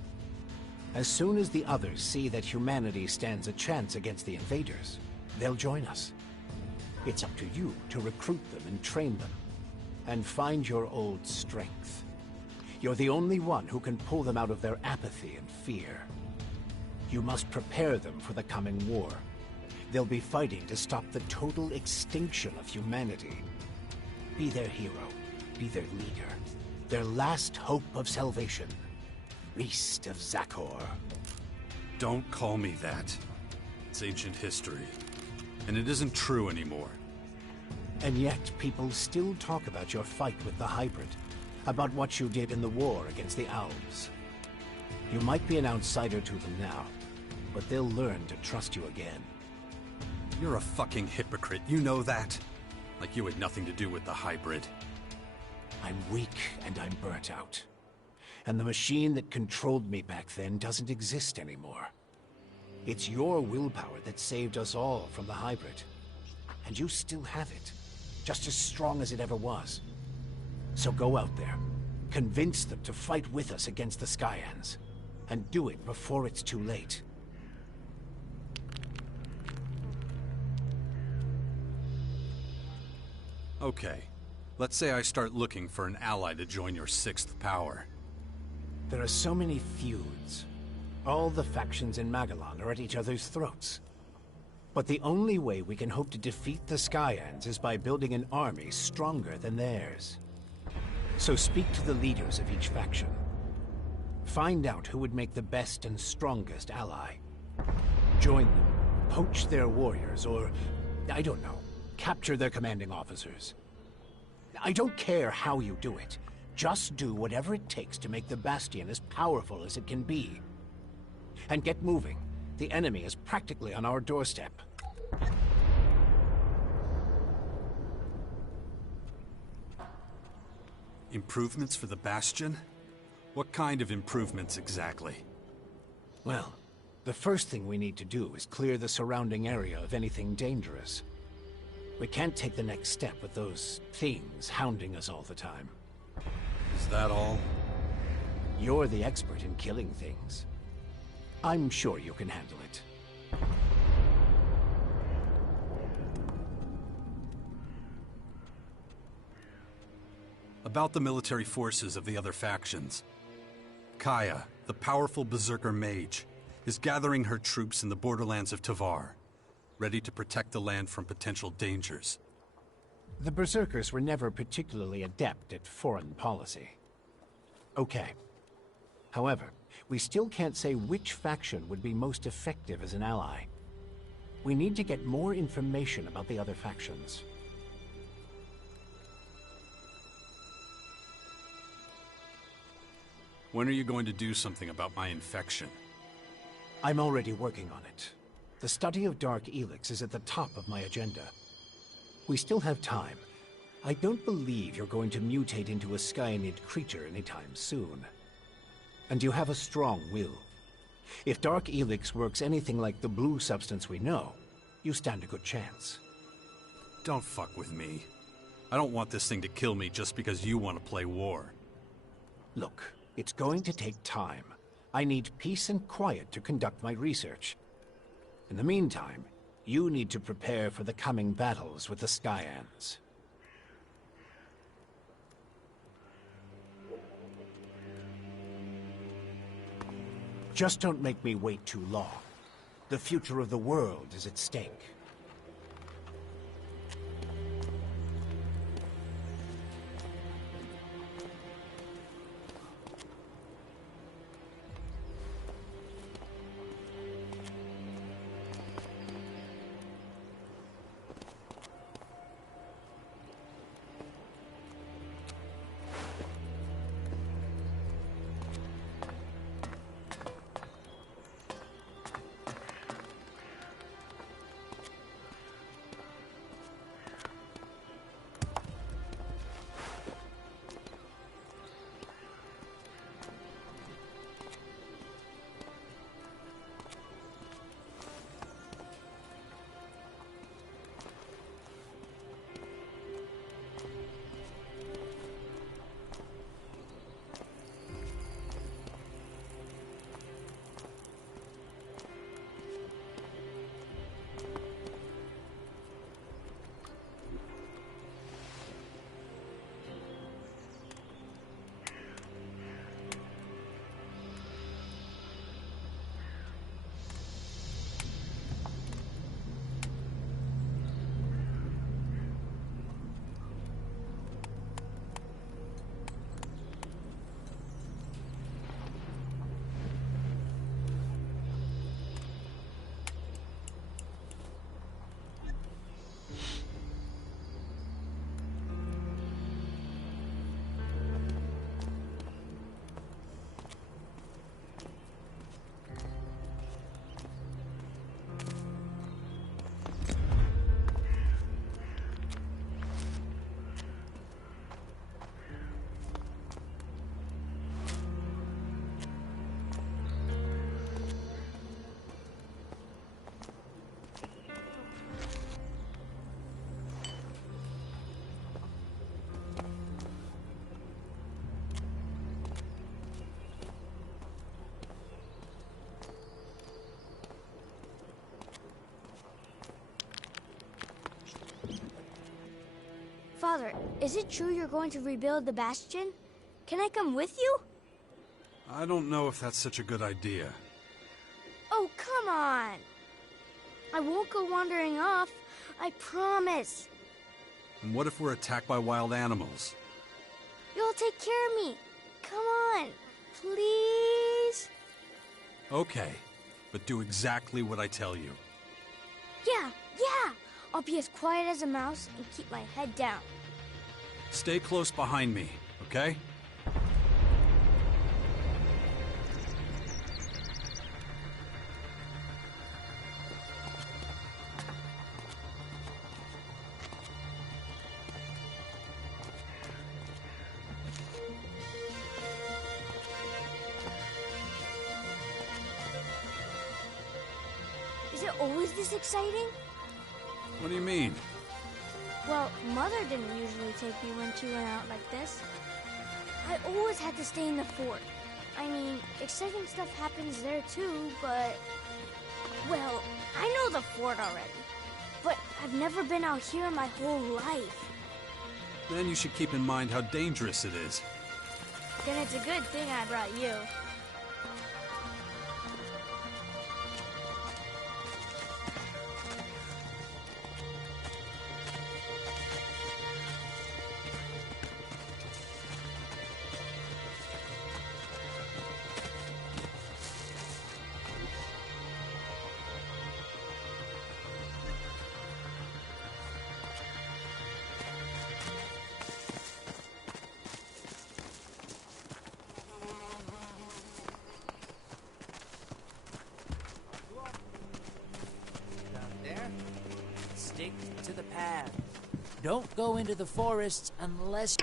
As soon as the others see that humanity stands a chance against the invaders, they'll join us. It's up to you to recruit them and train them, and find your old strength. You're the only one who can pull them out of their apathy and fear. You must prepare them for the coming war. They'll be fighting to stop the total extinction of humanity. Be their hero, be their leader, their last hope of salvation. Beast of Zakor. Don't call me that. It's ancient history, and it isn't true anymore. And yet, people still talk about your fight with the hybrid, about what you did in the war against the Owls. You might be an outsider to them now, but they'll learn to trust you again. You're a fucking hypocrite, you know that? Like you had nothing to do with the hybrid. I'm weak and I'm burnt out. And the machine that controlled me back then doesn't exist anymore. It's your willpower that saved us all from the hybrid. And you still have it, just as strong as it ever was. So go out there, convince them to fight with us against the Skyans, and do it before it's too late. Okay, let's say I start looking for an ally to join your sixth power. There are so many feuds. All the factions in Magellan are at each other's throats. But the only way we can hope to defeat the Skyans is by building an army stronger than theirs. So speak to the leaders of each faction. Find out who would make the best and strongest ally. Join them, poach their warriors, or, I don't know, capture their commanding officers. I don't care how you do it. Just do whatever it takes to make the Bastion as powerful as it can be. And get moving. The enemy is practically on our doorstep. Improvements for the Bastion? What kind of improvements exactly? Well, the first thing we need to do is clear the surrounding area of anything dangerous. We can't take the next step with those things hounding us all the time. Is that all? You're the expert in killing things. I'm sure you can handle it. About the military forces of the other factions. Kaya, the powerful berserker mage, is gathering her troops in the borderlands of Tavar, ready to protect the land from potential dangers. The berserkers were never particularly adept at foreign policy. Okay. However, we still can't say which faction would be most effective as an ally. We need to get more information about the other factions. When are you going to do something about my infection? I'm already working on it. The study of Dark Elex is at the top of my agenda. We still have time. I don't believe you're going to mutate into a Skyanid creature anytime soon. And you have a strong will. If Dark Elex works anything like the blue substance we know, you stand a good chance. Don't fuck with me. I don't want this thing to kill me just because you want to play war. Look, it's going to take time. I need peace and quiet to conduct my research. In the meantime, you need to prepare for the coming battles with the Skyans. Just don't make me wait too long. The future of the world is at stake. Father, is it true you're going to rebuild the bastion? Can I come with you? I don't know if that's such a good idea. Oh, come on! I won't go wandering off. I promise. And what if we're attacked by wild animals? You'll take care of me. Come on, please? Okay, but do exactly what I tell you. Yeah. I'll be as quiet as a mouse and keep my head down. Stay close behind me, okay? Is it always this exciting? What do you mean? Well, Mother didn't usually take me when she went out like this. I always had to stay in the fort. I mean, exciting stuff happens there too, but... Well, I know the fort already. But I've never been out here my whole life. Then you should keep in mind how dangerous it is. Then it's a good thing I brought you. Stick to the path. Don't go into the forests unless...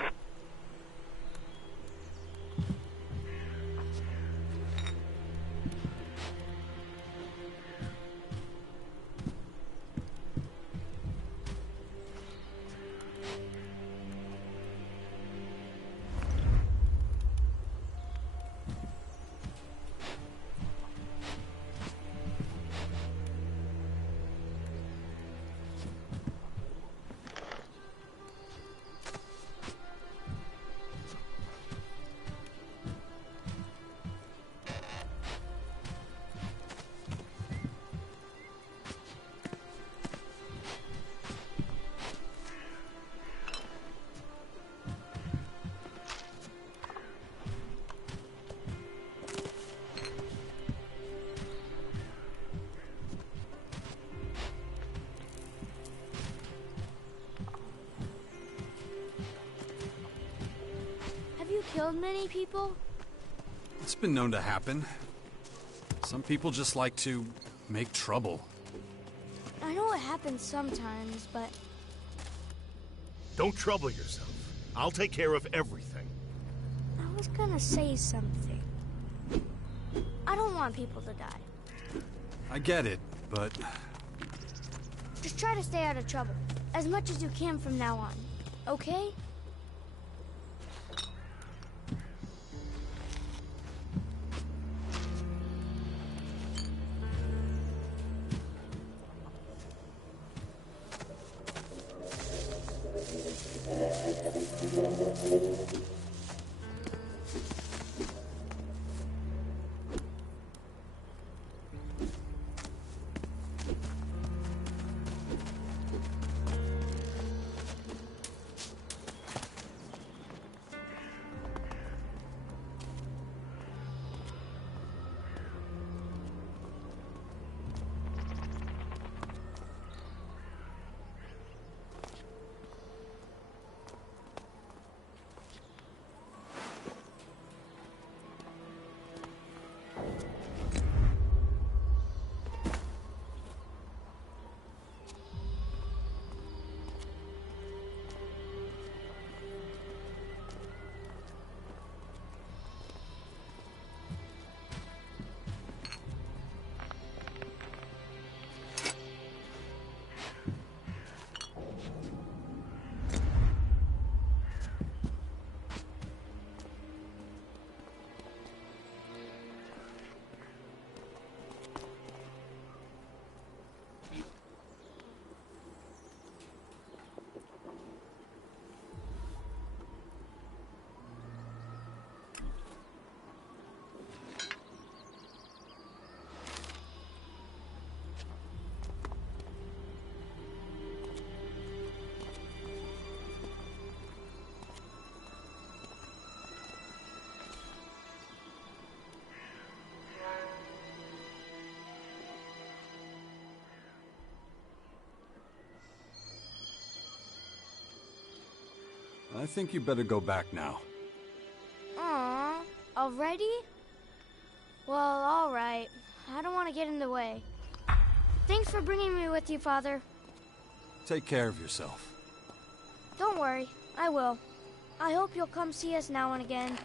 You killed many people? It's been known to happen. Some people just like to make trouble. I know it happens sometimes, but... Don't trouble yourself. I'll take care of everything. I was gonna say something. I don't want people to die. I get it, but... Just try to stay out of trouble. As much as you can from now on. Okay? I think you better go back now. Aww, already? Well, alright. I don't want to get in the way. Thanks for bringing me with you, Father. Take care of yourself. Don't worry, I will. I hope you'll come see us now and again.